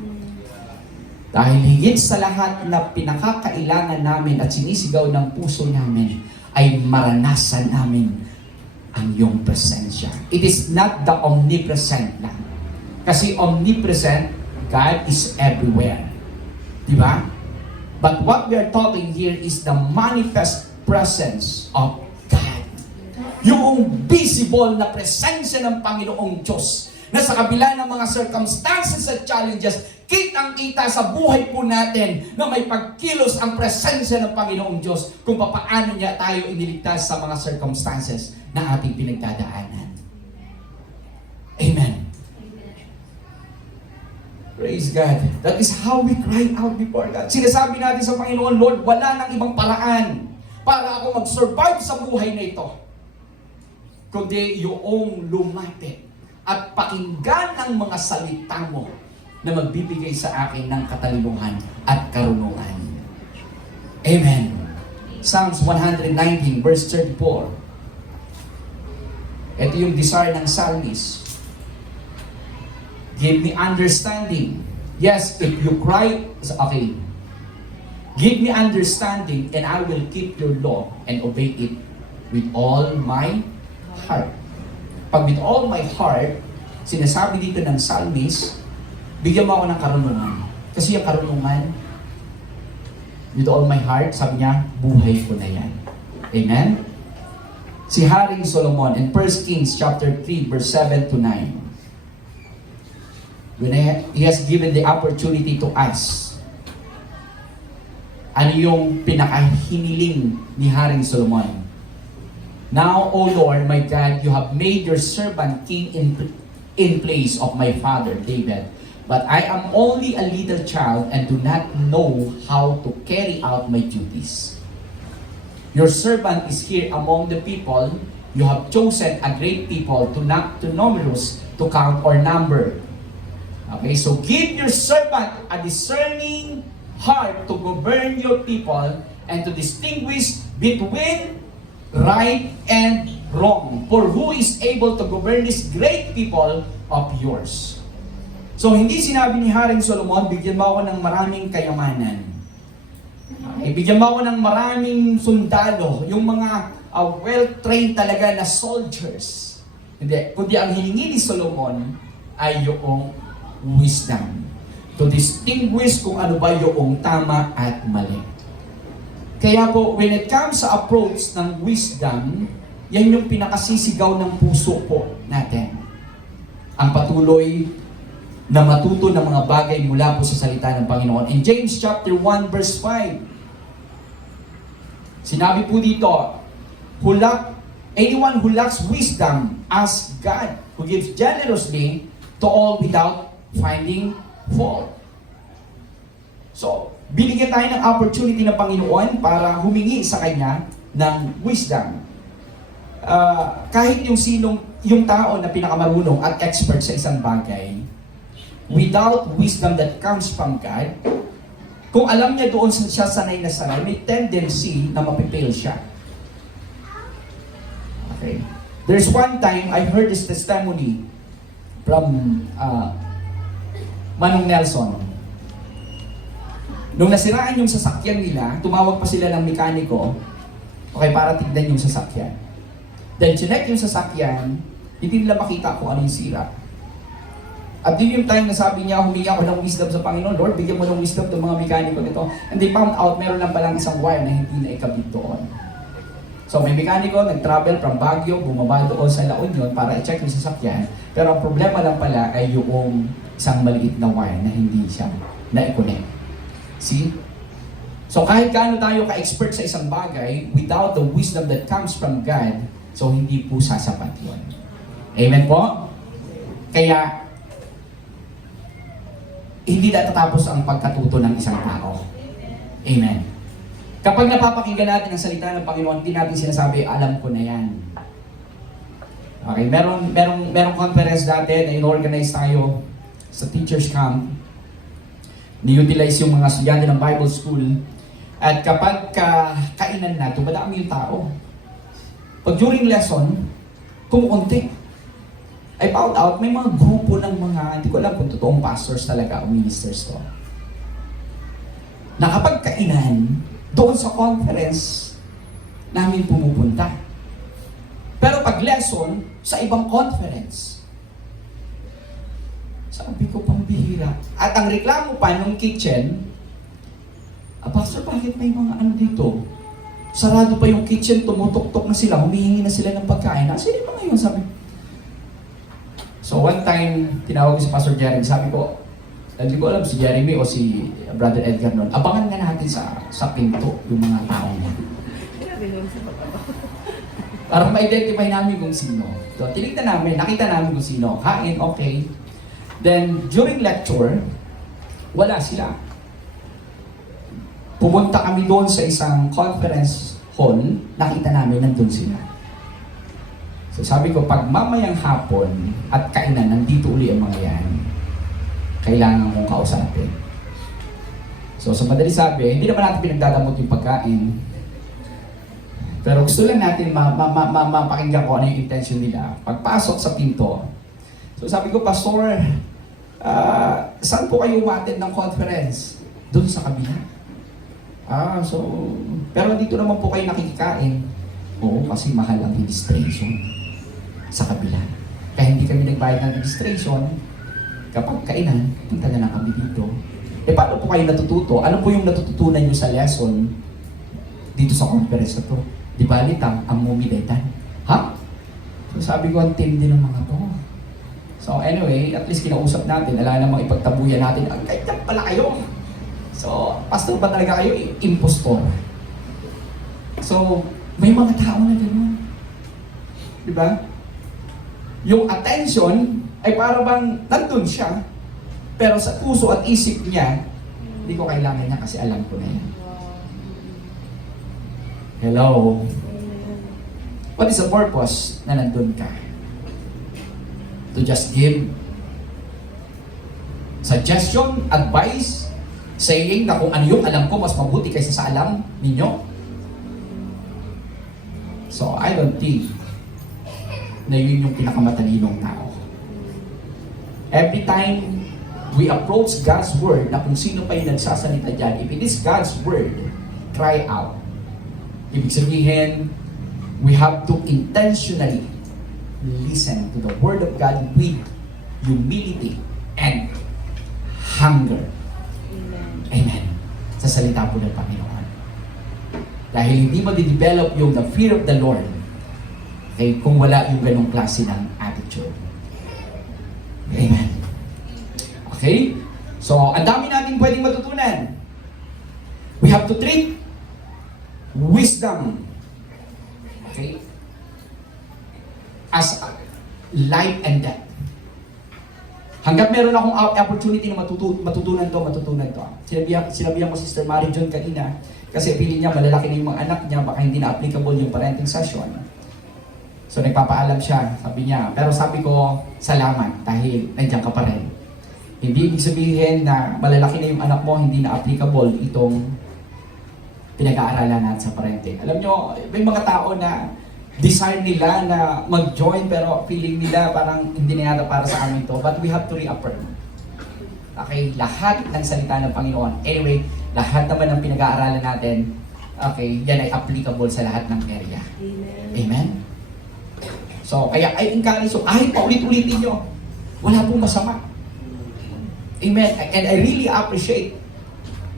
Dahil higit sa lahat na pinakakailangan namin at sinisigaw ng puso namin ay maranasan namin ang iyong presensya. It is not the omnipresent lang. Kasi omnipresent, God is everywhere. Diba? But what we are talking here is the manifest presence of God. Yung visible na presensya ng Panginoong Diyos na sa kabila ng mga circumstances at challenges, kitang-kita sa buhay po natin na may pagkilos ang presensya ng Panginoong Diyos kung paano niya tayo iniligtas sa mga circumstances na ating pinagdadaanan. Amen. Praise God. That is how we cry out before God. Sinasabi natin sa Panginoon, Lord, wala nang ibang paraan para ako mag-survive sa buhay na ito, kundi yung lumapit at pakinggan ang mga salita mo na magbibigay sa akin ng katalinuhan at karunungan. Amen. Psalms 119 verse 34. Ito yung desire ng psalmist. Give me understanding. Yes, if you cry, okay, Give me understanding, and I will keep your law and obey it with all my heart. Pag with all my heart, sinasabi dito ng psalmist, bigyan mo ako ng karunungan. Kasi yung karunungan, with all my heart, sabi niya, buhay ko na yan. Amen? Si Haring Solomon in 1 Kings chapter 3 verse 7 to 9. When he has given the opportunity to us, ano yung pinakahiniling ni Haring Solomon? Now, O Lord, my God, you have made your servant king in place of my father David. But I am only a little child and do not know how to carry out my duties. Your servant is here among the people. You have chosen a great people, not too numerous to count or number. Okay, so give your servant a discerning heart to govern your people and to distinguish between right and wrong. For who is able to govern this great people of yours? So hindi sinabi ni Haring Solomon, bigyan mo ako ng maraming kayamanan. Okay, bigyan mo ako ng maraming sundalo, yung mga well-trained talaga na soldiers. Hindi, kundi ang hiningi ni Solomon ay yung wisdom. To distinguish kung ano ba yung tama at mali. Kaya po, when it comes sa approach ng wisdom, yan yung pinakasisigaw ng puso po natin. Ang patuloy na matuto ng mga bagay mula po sa salita ng Panginoon. In James chapter 1 verse 5, sinabi po dito, anyone who lacks wisdom, ask God, who gives generously to all without finding fault. So, binigyan tayo ng opportunity ng Panginoon para humingi sa Kanya ng wisdom. Kahit yung tao na pinakamarunong at expert sa isang bagay, without wisdom that comes from God, kung alam niya doon siya sanay na sanay, may tendency na mapipail siya. Okay. There's one time, I heard this testimony from Manong Nelson. Nung nasiraan yung sasakyan nila, tumawag pa sila ng mekaniko, okay, para tignan yung sasakyan. Then, chinek yung sasakyan, hindi nila makita kung ano yung sira. At din yung time na sabi niya, humingi ako ng wisdom sa Panginoon, Lord, bigyan mo ng wisdom ng mga mekaniko nito. And they found out, meron lang palang isang wire na hindi na ikabit doon. So may mekaniko, nag-travel from Baguio, bumaba doon sa La Union para i-check yung sasakyan. Pero ang problema lang pala ay yung isang maliit na wire na hindi siya na-connect. See? So kahit gaano tayo ka-expert sa isang bagay, without the wisdom that comes from God, so hindi po sasapat yun. Amen po? Kaya, hindi natatapos ang pagkatuto ng isang tao. Amen. Kapag napapakinggan natin ang salita ng Panginoon, hindi natin sinasabi, alam ko na yan. Okay, merong conference dati na in-organize tayo sa teacher's camp. Ni-utilize yung mga estudyante ng Bible School. At kapag kainan na, tumadami yung tao. Pag during lesson, kumukunti. I found out, may mga grupo ng mga, hindi ko alam kung totoong pastors talaga o ministers to. Na kapag kainan, doon sa conference, namin pumupunta. Pero pag lesson, sa ibang conference. Sabi ko, pambihira. At ang reklamo pa nung kitchen, Pastor, bakit may mga ano dito? Sarado pa yung kitchen, tumutok-tok na sila, humihingi na sila ng pagkain. Nasaan yung mga yun? Sabi. So one time, tinawag ko si Pastor Jeremy, sabi ko, hindi ko alam si Jeremy o si Brother Edgar noon, abangan nga natin sa pinto yung mga tao niya. Para ma-identify namin kung sino. So tinignan namin, nakita namin kung sino. Kain, okay. Then during lecture, wala sila. Pumunta kami doon sa isang conference hall, nakita namin nandun sila. So sabi ko, pag mamayang hapon at kainan, nandito uli ang mga yan, kailangan mong kausapin. So sa madali sabi, hindi naman natin pinagdadamot yung pagkain. Pero gusto lang natin mapakinggan ko ano yung intention nila. Pagpasok sa pinto, so sabi ko, Pastor, saan po kayo umattend ng conference? Doon sa kabila. Pero dito naman po kayo nakikikain. Oo, kasi mahal ang registration sa kabila. Kaya hindi kami nagbayad ng registration. Kapag kainan, punta na lang kami dito. Paano po kayo natututo? Ano po yung natututunan nyo sa lesson dito sa conference na to? Di ba litang ang mumidetan? Ha? So sabi ko, ang tindi ng mga to. So anyway, at least kinausap natin, wala namang ipagtabuyan natin, ang ganyan pala kayo. So, pastor ba talaga kayo? Impostor. So, may mga tao na gano'n. Di ba? Yung attention ay para bang nandun siya, pero sa puso at isip niya, hindi ko kailangan niya kasi alam ko na yan. Hello? What is the purpose na nandun ka? To just give suggestion, advice, saying na kung ano yung alam ko mas mabuti kaysa sa alam ninyo? So, I don't think na yun yung pinakamatalinong tao. Every time we approach God's Word, na kung sino pa yung nagsasalita dyan, if it is God's Word, cry out. Ibig sabihin, we have to intentionally listen to the Word of God with humility and hunger. Amen. Sa salita po ng Panginoon. Dahil hindi mo di-develop yung the fear of the Lord, okay, kung wala yung ganong klase ng attitude. Amen. Okay? So, ang dami natin pwedeng matutunan. We have to treat wisdom, okay, as life and death. Hanggat meron akong opportunity na matutunan to. Sinabihan ko Sister Mary John kanina, kasi pili niya malalaki na yung mga anak niya, baka hindi na applicable yung parenting session. So nagpapaalam siya, sabi niya. Pero sabi ko, salamat dahil nandiyan ka pa rin. Hindi ibig sabihin na malalaki na yung anak mo, hindi na applicable itong pinag-aaralan natin sa parenting. Alam nyo, may mga tao na desire nila na mag-join pero feeling nila parang hindi na yata para sa amin to. But we have to reaffirm. Okay, lahat ng salita ng Panginoon. Anyway, lahat naman ng pinag-aaralan natin, okay, yan ay applicable sa lahat ng area. Amen? Amen? So, kaya I encourage you, kahit paulit-ulitin nyo, wala pong masama. Amen? And I really appreciate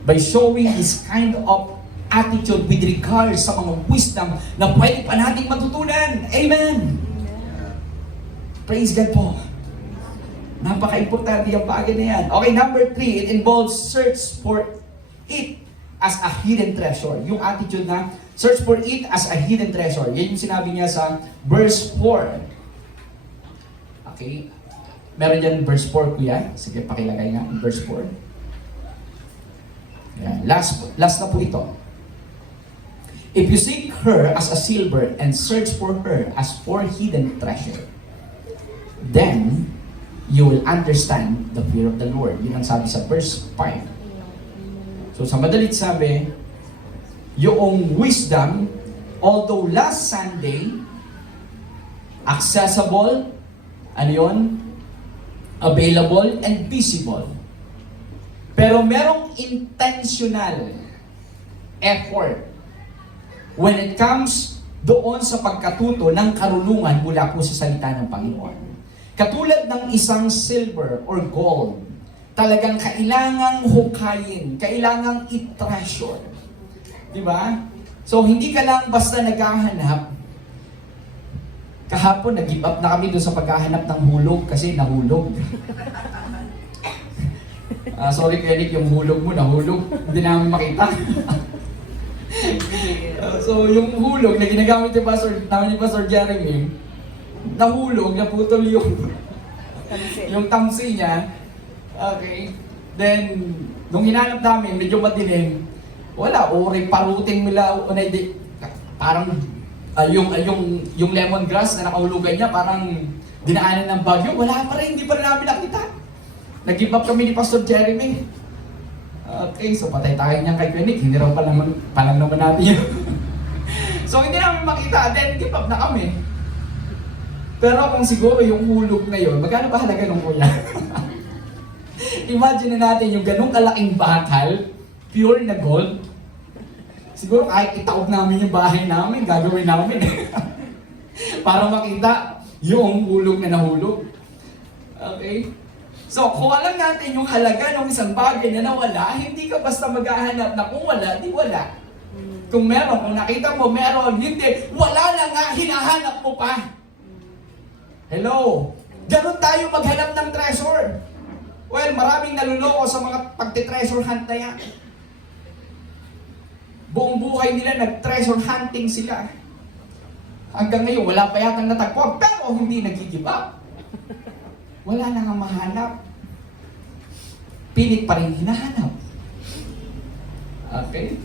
by showing this kind of attitude with regards sa mga wisdom na pwede pa nating matutunan. Amen! Praise God po. Napaka-importante yung bagay na yan. Okay, number 3, it involves search for it as a hidden treasure. Yung attitude na, search for it as a hidden treasure. Yan yung sinabi niya sa verse 4. Okay? Meron dyan verse 4, kuya. Sige, pakilagay nga, verse 4. Yan. Last na po ito. If you seek her as a silver and search for her as for hidden treasure, then you will understand the fear of the Lord. Yun ang sabi sa verse 5. So sa madalit sabi, yung wisdom, although last Sunday, accessible, ano yun? Available and visible. Pero merong intentional effort when it comes doon sa pagkatuto ng karunungan mula po sa salita ng Panginoon. Katulad ng isang silver or gold, talagang kailangang hukayin, kailangang i-treasure. Di ba? So, hindi ka lang basta naghahanap. Kahapon, nag-give up na kami doon sa paghahanap ng hulog kasi nahulog. Sorry, Eric, yung hulog mo, nahulog. Hindi namin makita. So, yung hulog na ginagamit ni Pastor Jeremy, nahulog, naputol yung tamsi niya. Okay. Then, nung hinanap namin, medyo madilim, wala, paruting nila, parang yung lemongrass na nakahulugan niya, parang dinaanan ng bagyo, wala pa rin, hindi pa rin namin nakita. Nag-give up kami ni Pastor Jeremy. Okay, so patay tayo niyan kay Clinic, hindi raw pa lang naman natin yun. So hindi namin makita, then give up na kami. Pero kung siguro yung hulog na yun, magkano ba halaga nung kuya? Imagine na natin yung ganung kalaking bakal, pure na gold, Siguro kahit itaob namin yung bahay namin, gagawin namin para makita yung hulog na nahulog. Okay? So, kung alam natin yung halaga ng isang bagay na nawala, hindi ka basta maghahanap na kung wala, di wala. Kung meron, kung nakita mo meron, hindi, wala na nga, hinahanap mo pa. Hello? Ganon tayo maghanap ng treasure. Well, maraming naluloko sa mga pagte-treasure hunt na yan. Buong buhay nila nag-treasure hunting sila. Hanggang ngayon, wala pa yatang natagpuan, pero hindi nag-give up. Wala na nga mahanap. Pilit pa rin hinahanap. Okay?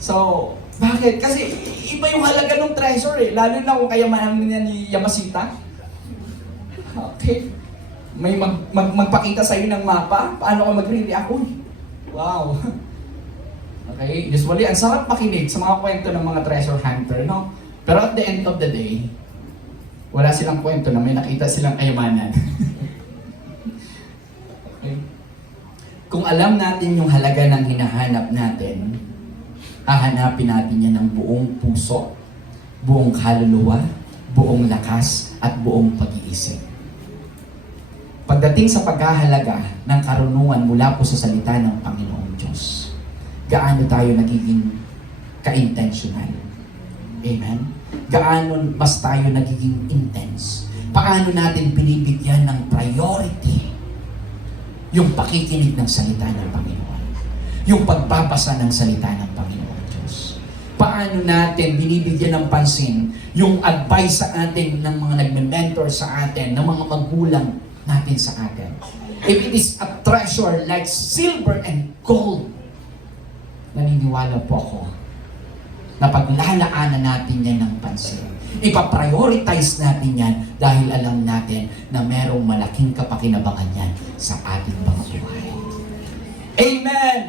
So, bakit? Kasi iba yung halaga ng treasure eh. Lalo na kung kayamanan niya ni Yamasita. Okay? May magpakita sa'yo ng mapa, paano ka mag-react? Wow! Okay? Usually, ang sarap makinig sa mga kwento ng mga treasure hunter, no? Pero at the end of the day, wala silang kwento na may nakita silang kayamanan. Okay? Kung alam natin yung halaga ng hinahanap natin, hahanapin natin yan ng buong puso, buong kaluluwa, buong lakas, at buong pag-iisip. Pagdating sa paghahalaga ng karunungan mula po sa salita ng Panginoong Diyos, gaano tayo nagiging ka-intentional? Amen? Gaano mas tayo nagiging intense? Paano natin binibigyan ng priority yung pakikinig ng salita ng Panginoon? Yung pagbabasa ng salita ng Panginoon Diyos? Paano natin binibigyan ng pansin yung advice sa atin ng mga nagme-mentor sa atin, ng mga magulang natin sa atin? If it is a treasure like silver and gold, naniniwala po ako na paglalaanan natin yan ng pansin. Ipaprioritize natin yan dahil alam natin na merong malaking kapakinabangan yan sa ating mga buhay. Amen!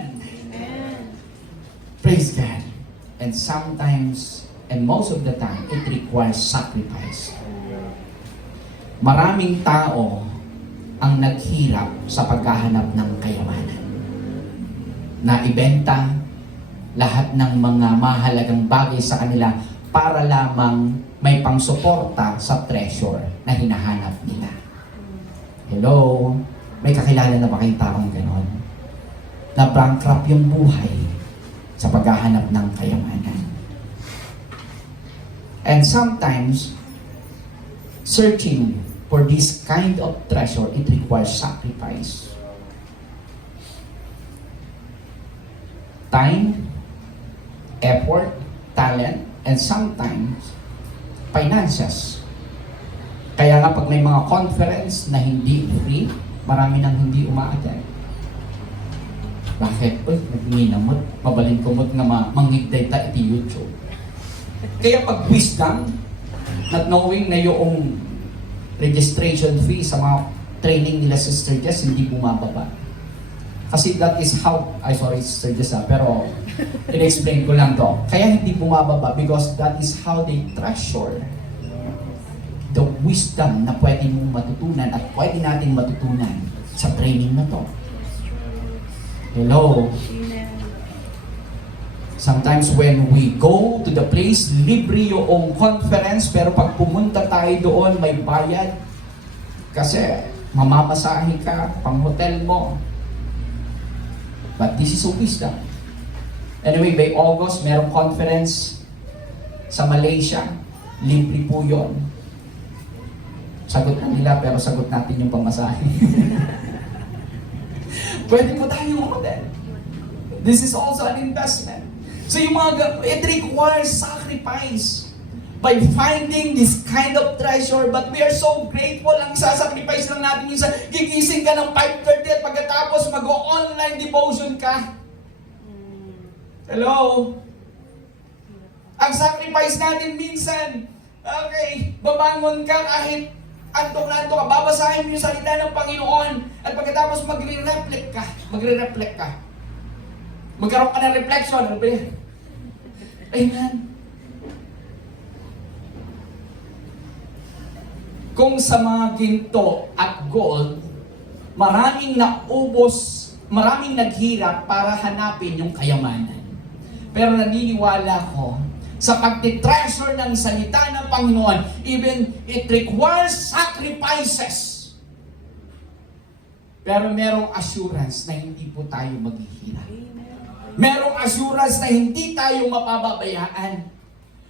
Praise God. And sometimes, and most of the time, it requires sacrifice. Maraming tao ang naghirap sa paghahanap ng kayamanan. Na ibenta lahat ng mga mahalagang bagay sa kanila para lamang may pangsuporta sa treasure na hinahanap nila. Hello? May kakilala na ba kayong taong ganon? Na bankrupt yung buhay sa paghahanap ng kayamanan. And sometimes, searching for this kind of treasure, it requires sacrifice. Time, effort, talent, and sometimes, finances. Kaya nga pag may mga conference na hindi free, marami nang hindi umaattend. Bakit? Uy, nagninamot, mabalin-kumot nga mangigday ta iti YouTube. Kaya pag wisdom, not knowing na yung registration fee sa mga training nila Sister Jess hindi bumababa. Kasi that is how, sorry Sister Jess pero in-explain ko lang to. Kaya hindi bumababa because that is how they treasure the wisdom na pwede mong matutunan at pwede natin matutunan sa training na to. Hello? Sometimes when we go to the place, libre yung conference, pero pag pumunta tayo doon, may bayad. Kasi mamamasahe ka, pang hotel mo. But this is wisdom. Anyway, by August, merong conference sa Malaysia. Libre po yun. Sagot na nila, pero sagot natin yung pamasahe. Pwede po tayong hotel. This is also an investment. So yung mga, it requires sacrifice by finding this kind of treasure. But we are so grateful. Ang sasacrifice lang natin minsan, gigising ka ng 5:30 at pagkatapos mag-online devotion ka. Hello? Ang sacrifice natin minsan, okay, babangon ka kahit antok na antok ka, babasahin mo yung salita ng Panginoon at pagkatapos magre-reflect ka. Magkaroon ka ng reflection. Ano ba yan? Amen. Kung sa mga ginto at gold, maraming naubos, maraming naghirap para hanapin yung kayamanan. Pero naniniwala ko, sa pagtitreasure ng salita ng Panginoon, even it requires sacrifices. Pero merong assurance na hindi po tayo maghihirap. Merong assurance na hindi tayo mapababayaan.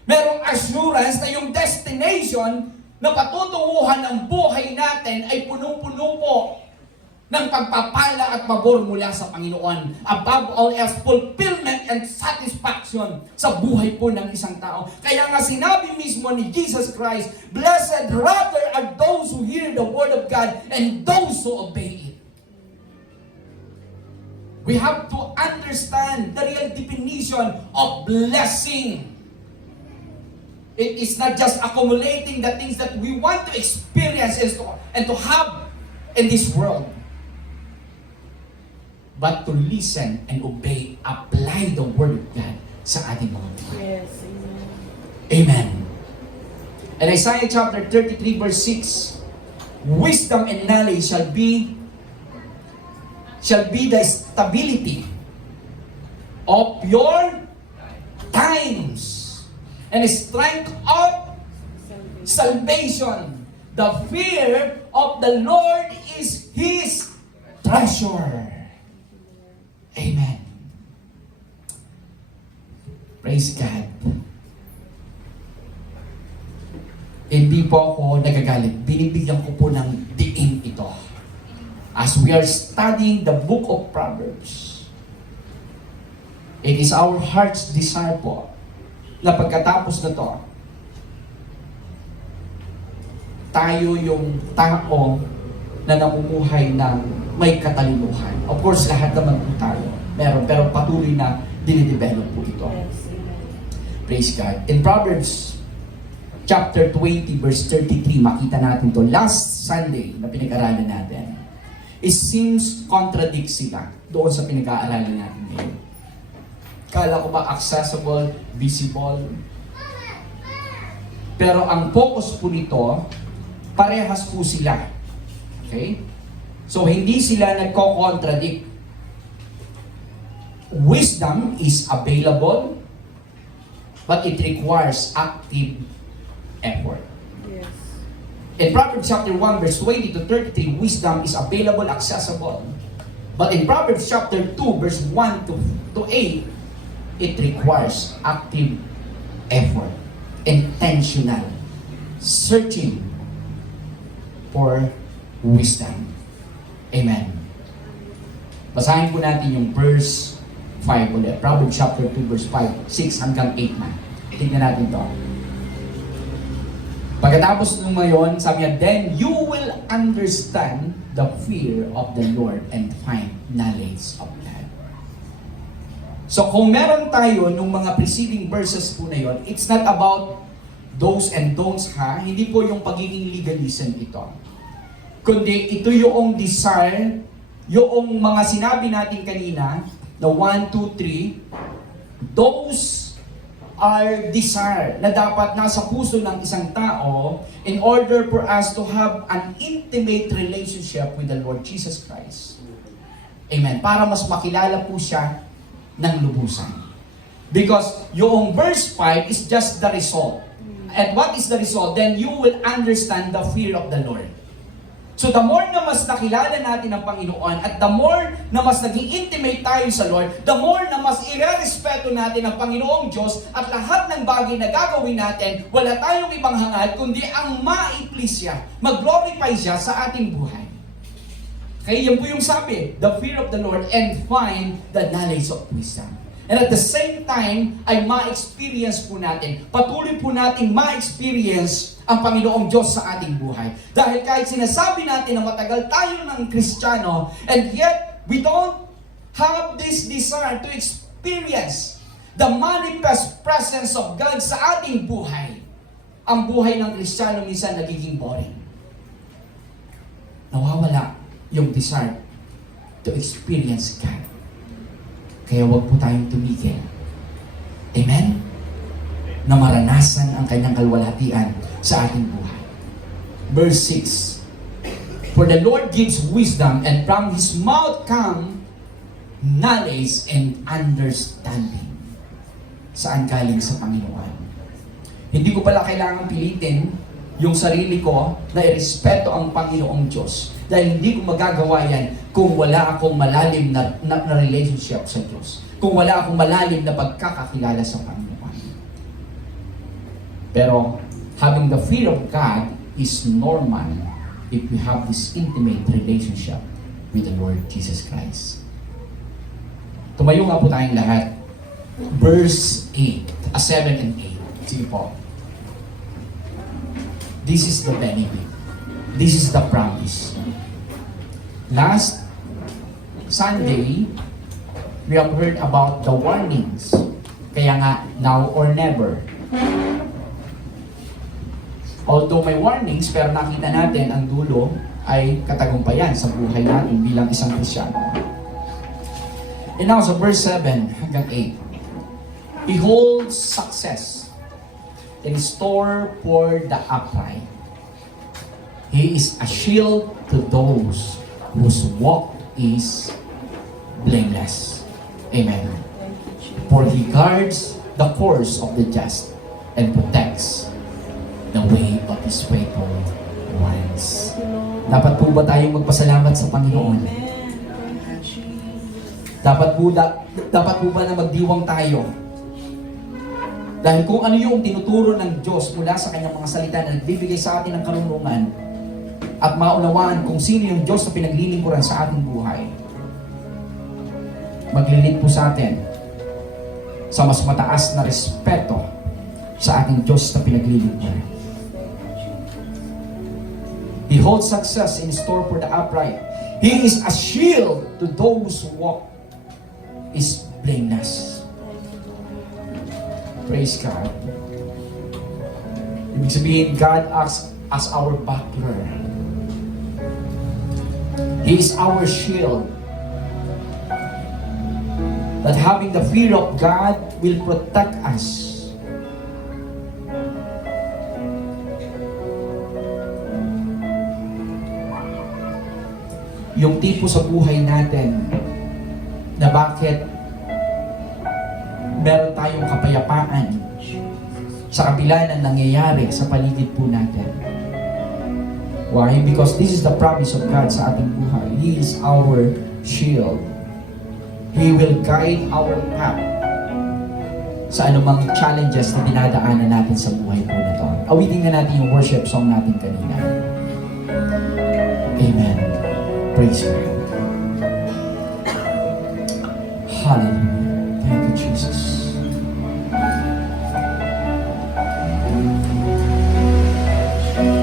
Merong assurance na yung destination na patutunguhan ng buhay natin ay punong-puno po ng pagpapala at pabor mula sa Panginoon. Above all else, fulfillment and satisfaction sa buhay po ng isang tao. Kaya nga sinabi mismo ni Jesus Christ, blessed rather are those who hear the word of God and those who obey it. We have to understand the real definition of blessing. It is not just accumulating the things that we want to experience and to have in this world, but to listen and obey, apply the word of God sa ating mga buhay. Yes, Amen. And Isaiah chapter 33 verse 6, wisdom and knowledge shall be the stability of your times and strength of salvation. The fear of the Lord is His treasure. Amen. Praise God. Hindi po ako nagagalit. Binibigyan ko po ng diin ito. As we are studying the book of Proverbs, it is our heart's desire po na pagkatapos na to, tayo yung tao na namumuhay ng may katalinuhan. Of course, lahat naman po tayo meron, pero patuloy na dinidevelop po ito. Praise God. In Proverbs chapter 20 verse 33, makita natin to last Sunday na pinag-aralan natin. It seems contradict sila doon sa pinag-aaralan natin ngayon. Kala ko ba accessible, visible? Pero ang focus po nito, parehas po sila. Okay? So hindi sila nagko-contradict. Wisdom is available, but it requires active effort. Yes. In Proverbs chapter 1 verse 20 to 33, wisdom is available, accessible. But in Proverbs chapter 2 verse 1 to 8, it requires active effort, intentional, searching for wisdom. Amen. Basahin po natin yung verse 5 ulit. Proverbs chapter 2 verse 5, 6 hanggang 8 na. Tingnan natin to. Pagkatapos nung ngayon, sabi niya, then you will understand the fear of the Lord and find knowledge of God. So kung meron tayo nung mga preceding verses po na yon, it's not about do's and don'ts ha, hindi po yung pagiging legalism ito. Kundi ito yung desire, yung mga sinabi natin kanina, na 1, 2, 3, those are desire na dapat nasa puso ng isang tao in order for us to have an intimate relationship with the Lord Jesus Christ. Amen. Para mas makilala po siya ng lubusan. Because yung verse 5 is just the result. And what is the result? Then you will understand the fear of the Lord. So the more na mas nakilala natin ang Panginoon at the more na mas naging intimate tayo sa Lord, the more na mas irerespeto natin ang Panginoong Diyos at lahat ng bagay na gagawin natin, wala tayong ibang hangad kundi ang ma-please siya, mag-glorify siya sa ating buhay. Kaya yan po yung sabi, the fear of the Lord and find the knowledge of wisdom. And at the same time, ay ma-experience po natin, patuloy po natin ma-experience ang Panginoong Diyos sa ating buhay. Dahil kahit sinasabi natin na matagal tayo ng Kristiyano, and yet we don't have this desire to experience the manifest presence of God sa ating buhay. Ang buhay ng Kristiyano minsan nagiging boring. Nawawala yung desire to experience God. Kaya huwag po tayong tumigil. Amen? Na maranasan ang kanyang kalwalhatian sa ating buhay. Verse 6, for the Lord gives wisdom, and from His mouth come knowledge and understanding. saan galing sa Panginoon. Hindi ko pala kailangang pilitin yung sarili ko na irespeto ang Panginoong Diyos. Dahil hindi ko magagawa yan kung wala akong malalim na relationship sa Diyos. Kung wala akong malalim na pagkakakilala sa Panginoon. Pero, having the fear of God is normal if we have this intimate relationship with the Lord Jesus Christ. Tumayo nga po tayong lahat. Verse 8, 7 and 8. Sige po. This is the benefit. This is the promise. Last Sunday, we have heard about the warnings. Kaya nga, now or never. Although may warnings, pero nakita natin ang dulo ay katagumpayan sa buhay natin bilang isang Kristyano. And now, sa verse 7 hanggang 8. Behold success in store for the upright. He is a shield to those whose walk is blameless. Amen. For he guards the course of the just and protects the way of his faithful ones. Dapat po ba tayong magpasalamat sa Panginoon? Dapat po ba na magdiwang tayo? Dahil kung ano yung tinuturo ng Diyos mula sa kanyang mga salita na nagbibigay sa atin ng karunungan at maunawaan kung sino yung Diyos na pinaglilingkuran sa ating buhay, maglilid po sa atin sa mas mataas na respeto sa ating Diyos na pinaglilingkuran. He holds success in store for the upright. He is a shield to those who walk is blameless. Praise God. Ibig sabihin, God acts as our buckler. He is our shield. That having the fear of God will protect us. Yung tipo sa buhay natin na bakit meron tayong kapayapaan sa kabila ng nangyayari sa paligid po natin. Why? Because this is the promise of God sa ating buhay. He is our shield. He will guide our path sa anumang challenges na dinadaanan natin sa buhay po na ito. Awitin na natin yung worship song natin kanina. Amen. Praise God. Hallelujah. Thank you, Jesus.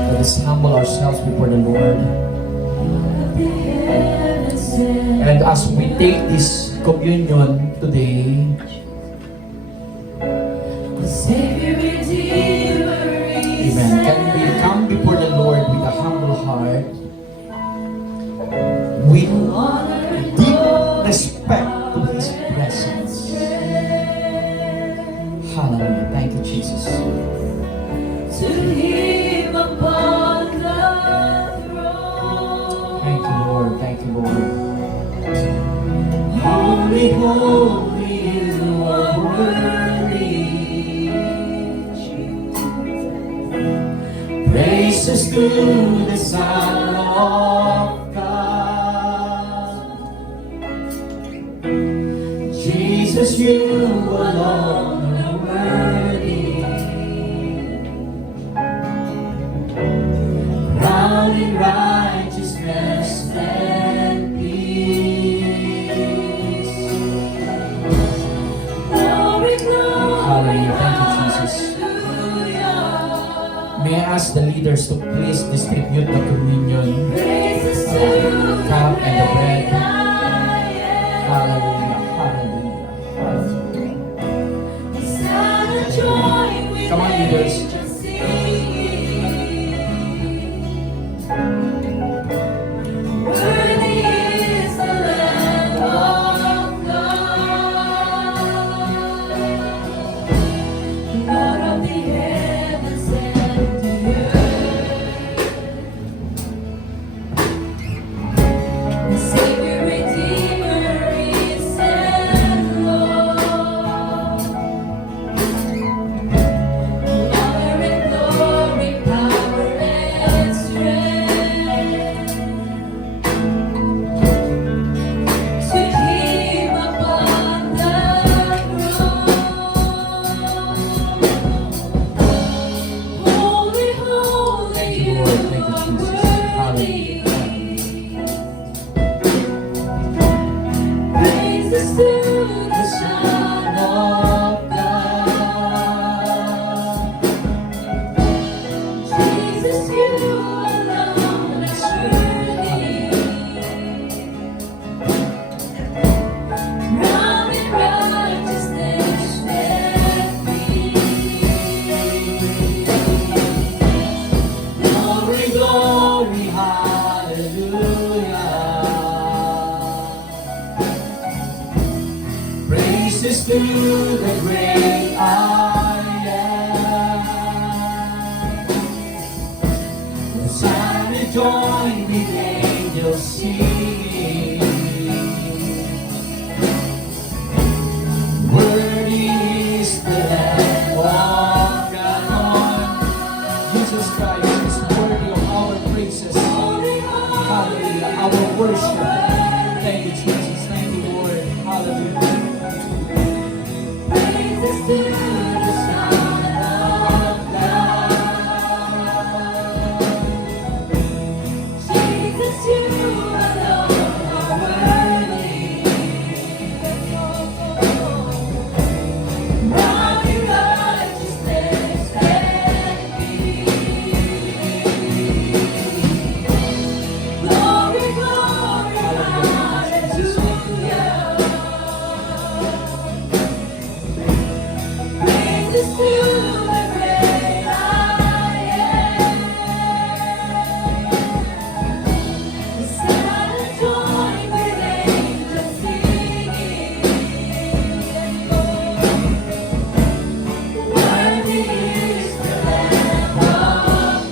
Let us humble ourselves before the Lord. And as we take this communion today, amen. Can we come before the Lord with a humble heart, with deep respect to His presence? Hallelujah. Thank you, Jesus. To Him upon the throne. Thank you, Lord. Thank you, Lord. Holy, holy, you are worthy. Praises to the Son of God. Jesus, you alone are worthy. Crowned in righteousness and peace. Glory, glory, Hallelujah. Thank you, Jesus. hallelujah. May I ask the leaders to please distribute the communion, Praises to cup the and the bread. great I am. Hallelujah. Hallelujah. Hallelujah. The sound of joy with Come on, leaders. angels singing. Worthy is the Lamb of God, Lord of the heavens and the earth, the Savior, Redeemer, is and Lord. Jesus, you alone are worthy. Crowned in righteousness, set free. Glory, glory, hallelujah. Praises to the great I am. Hosanna, join with angels singing. Worthy is the Lamb of God. Jesus Christ is worthy of our praises. Hallelujah. Our worship. Thank you, Jesus. Thank you, Lord. Hallelujah. Praises to the Son of God. Jesus, you alone are worthy. Crowned in righteousness, set free. Glory, glory, hallelujah. Praises to the great I am. The Son join with angels singing. Worthy is the Lamb of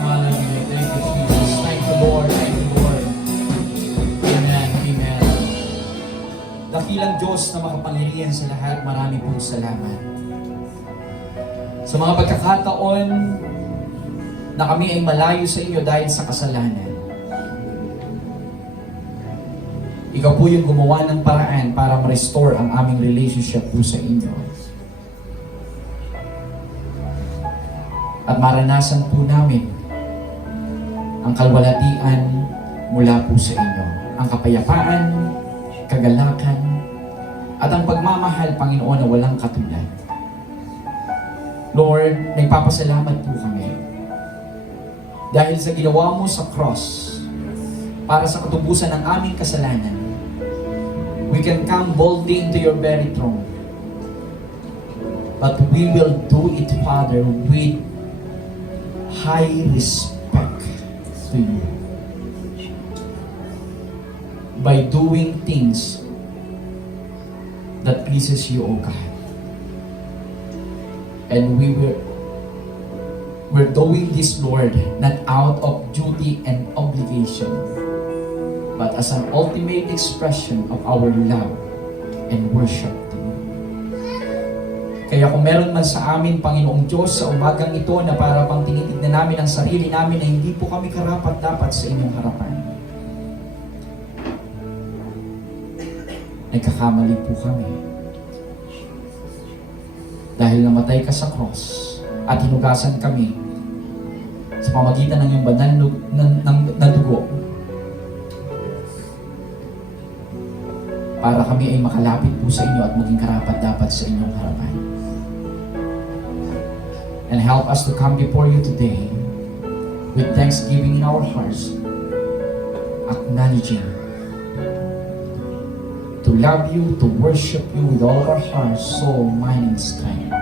Hallelujah. Thank you, Jesus. Thank you, Lord. Thank you, Lord. Amen. Amen. Dakilang Diyos na makapangyarihan sa lahat, marami pong salamat. Sa mga pagkakataon na kami ay malayo sa inyo dahil sa kasalanan, Ikaw po yung gumawa ng paraan para ma-restore ang aming relationship po sa inyo. At maranasan po namin ang kalwalatian mula po sa inyo. Ang kapayapaan, kagalakan, at ang pagmamahal, Panginoon, na walang katulad. Lord, nagpapasalamat po kami dahil sa ginawa mo sa cross para sa katubusan ng aming kasalanan. We can come boldly into your very throne. But we will do it, Father, with high respect to you. By doing things that pleases you, O God. And we're doing this, Lord, not out of duty and obligation, but as an ultimate expression of our love and worship to you. Kaya kung meron man sa amin, Panginoong Diyos, sa umagang ito na para pang tinitignan namin ang sarili namin na hindi po kami karapat-dapat sa inyong harapan. Nagkakamali po kami. Dahil namatay ka sa cross at hinugasan kami sa pamagitan ng iyong banal na dugo para kami ay makalapit po sa inyo at maging karapat-dapat sa inyong harapan. And help us to come before you today with thanksgiving in our hearts, acknowledging to love you, to worship you with all of our hearts, soul, mind, and strength.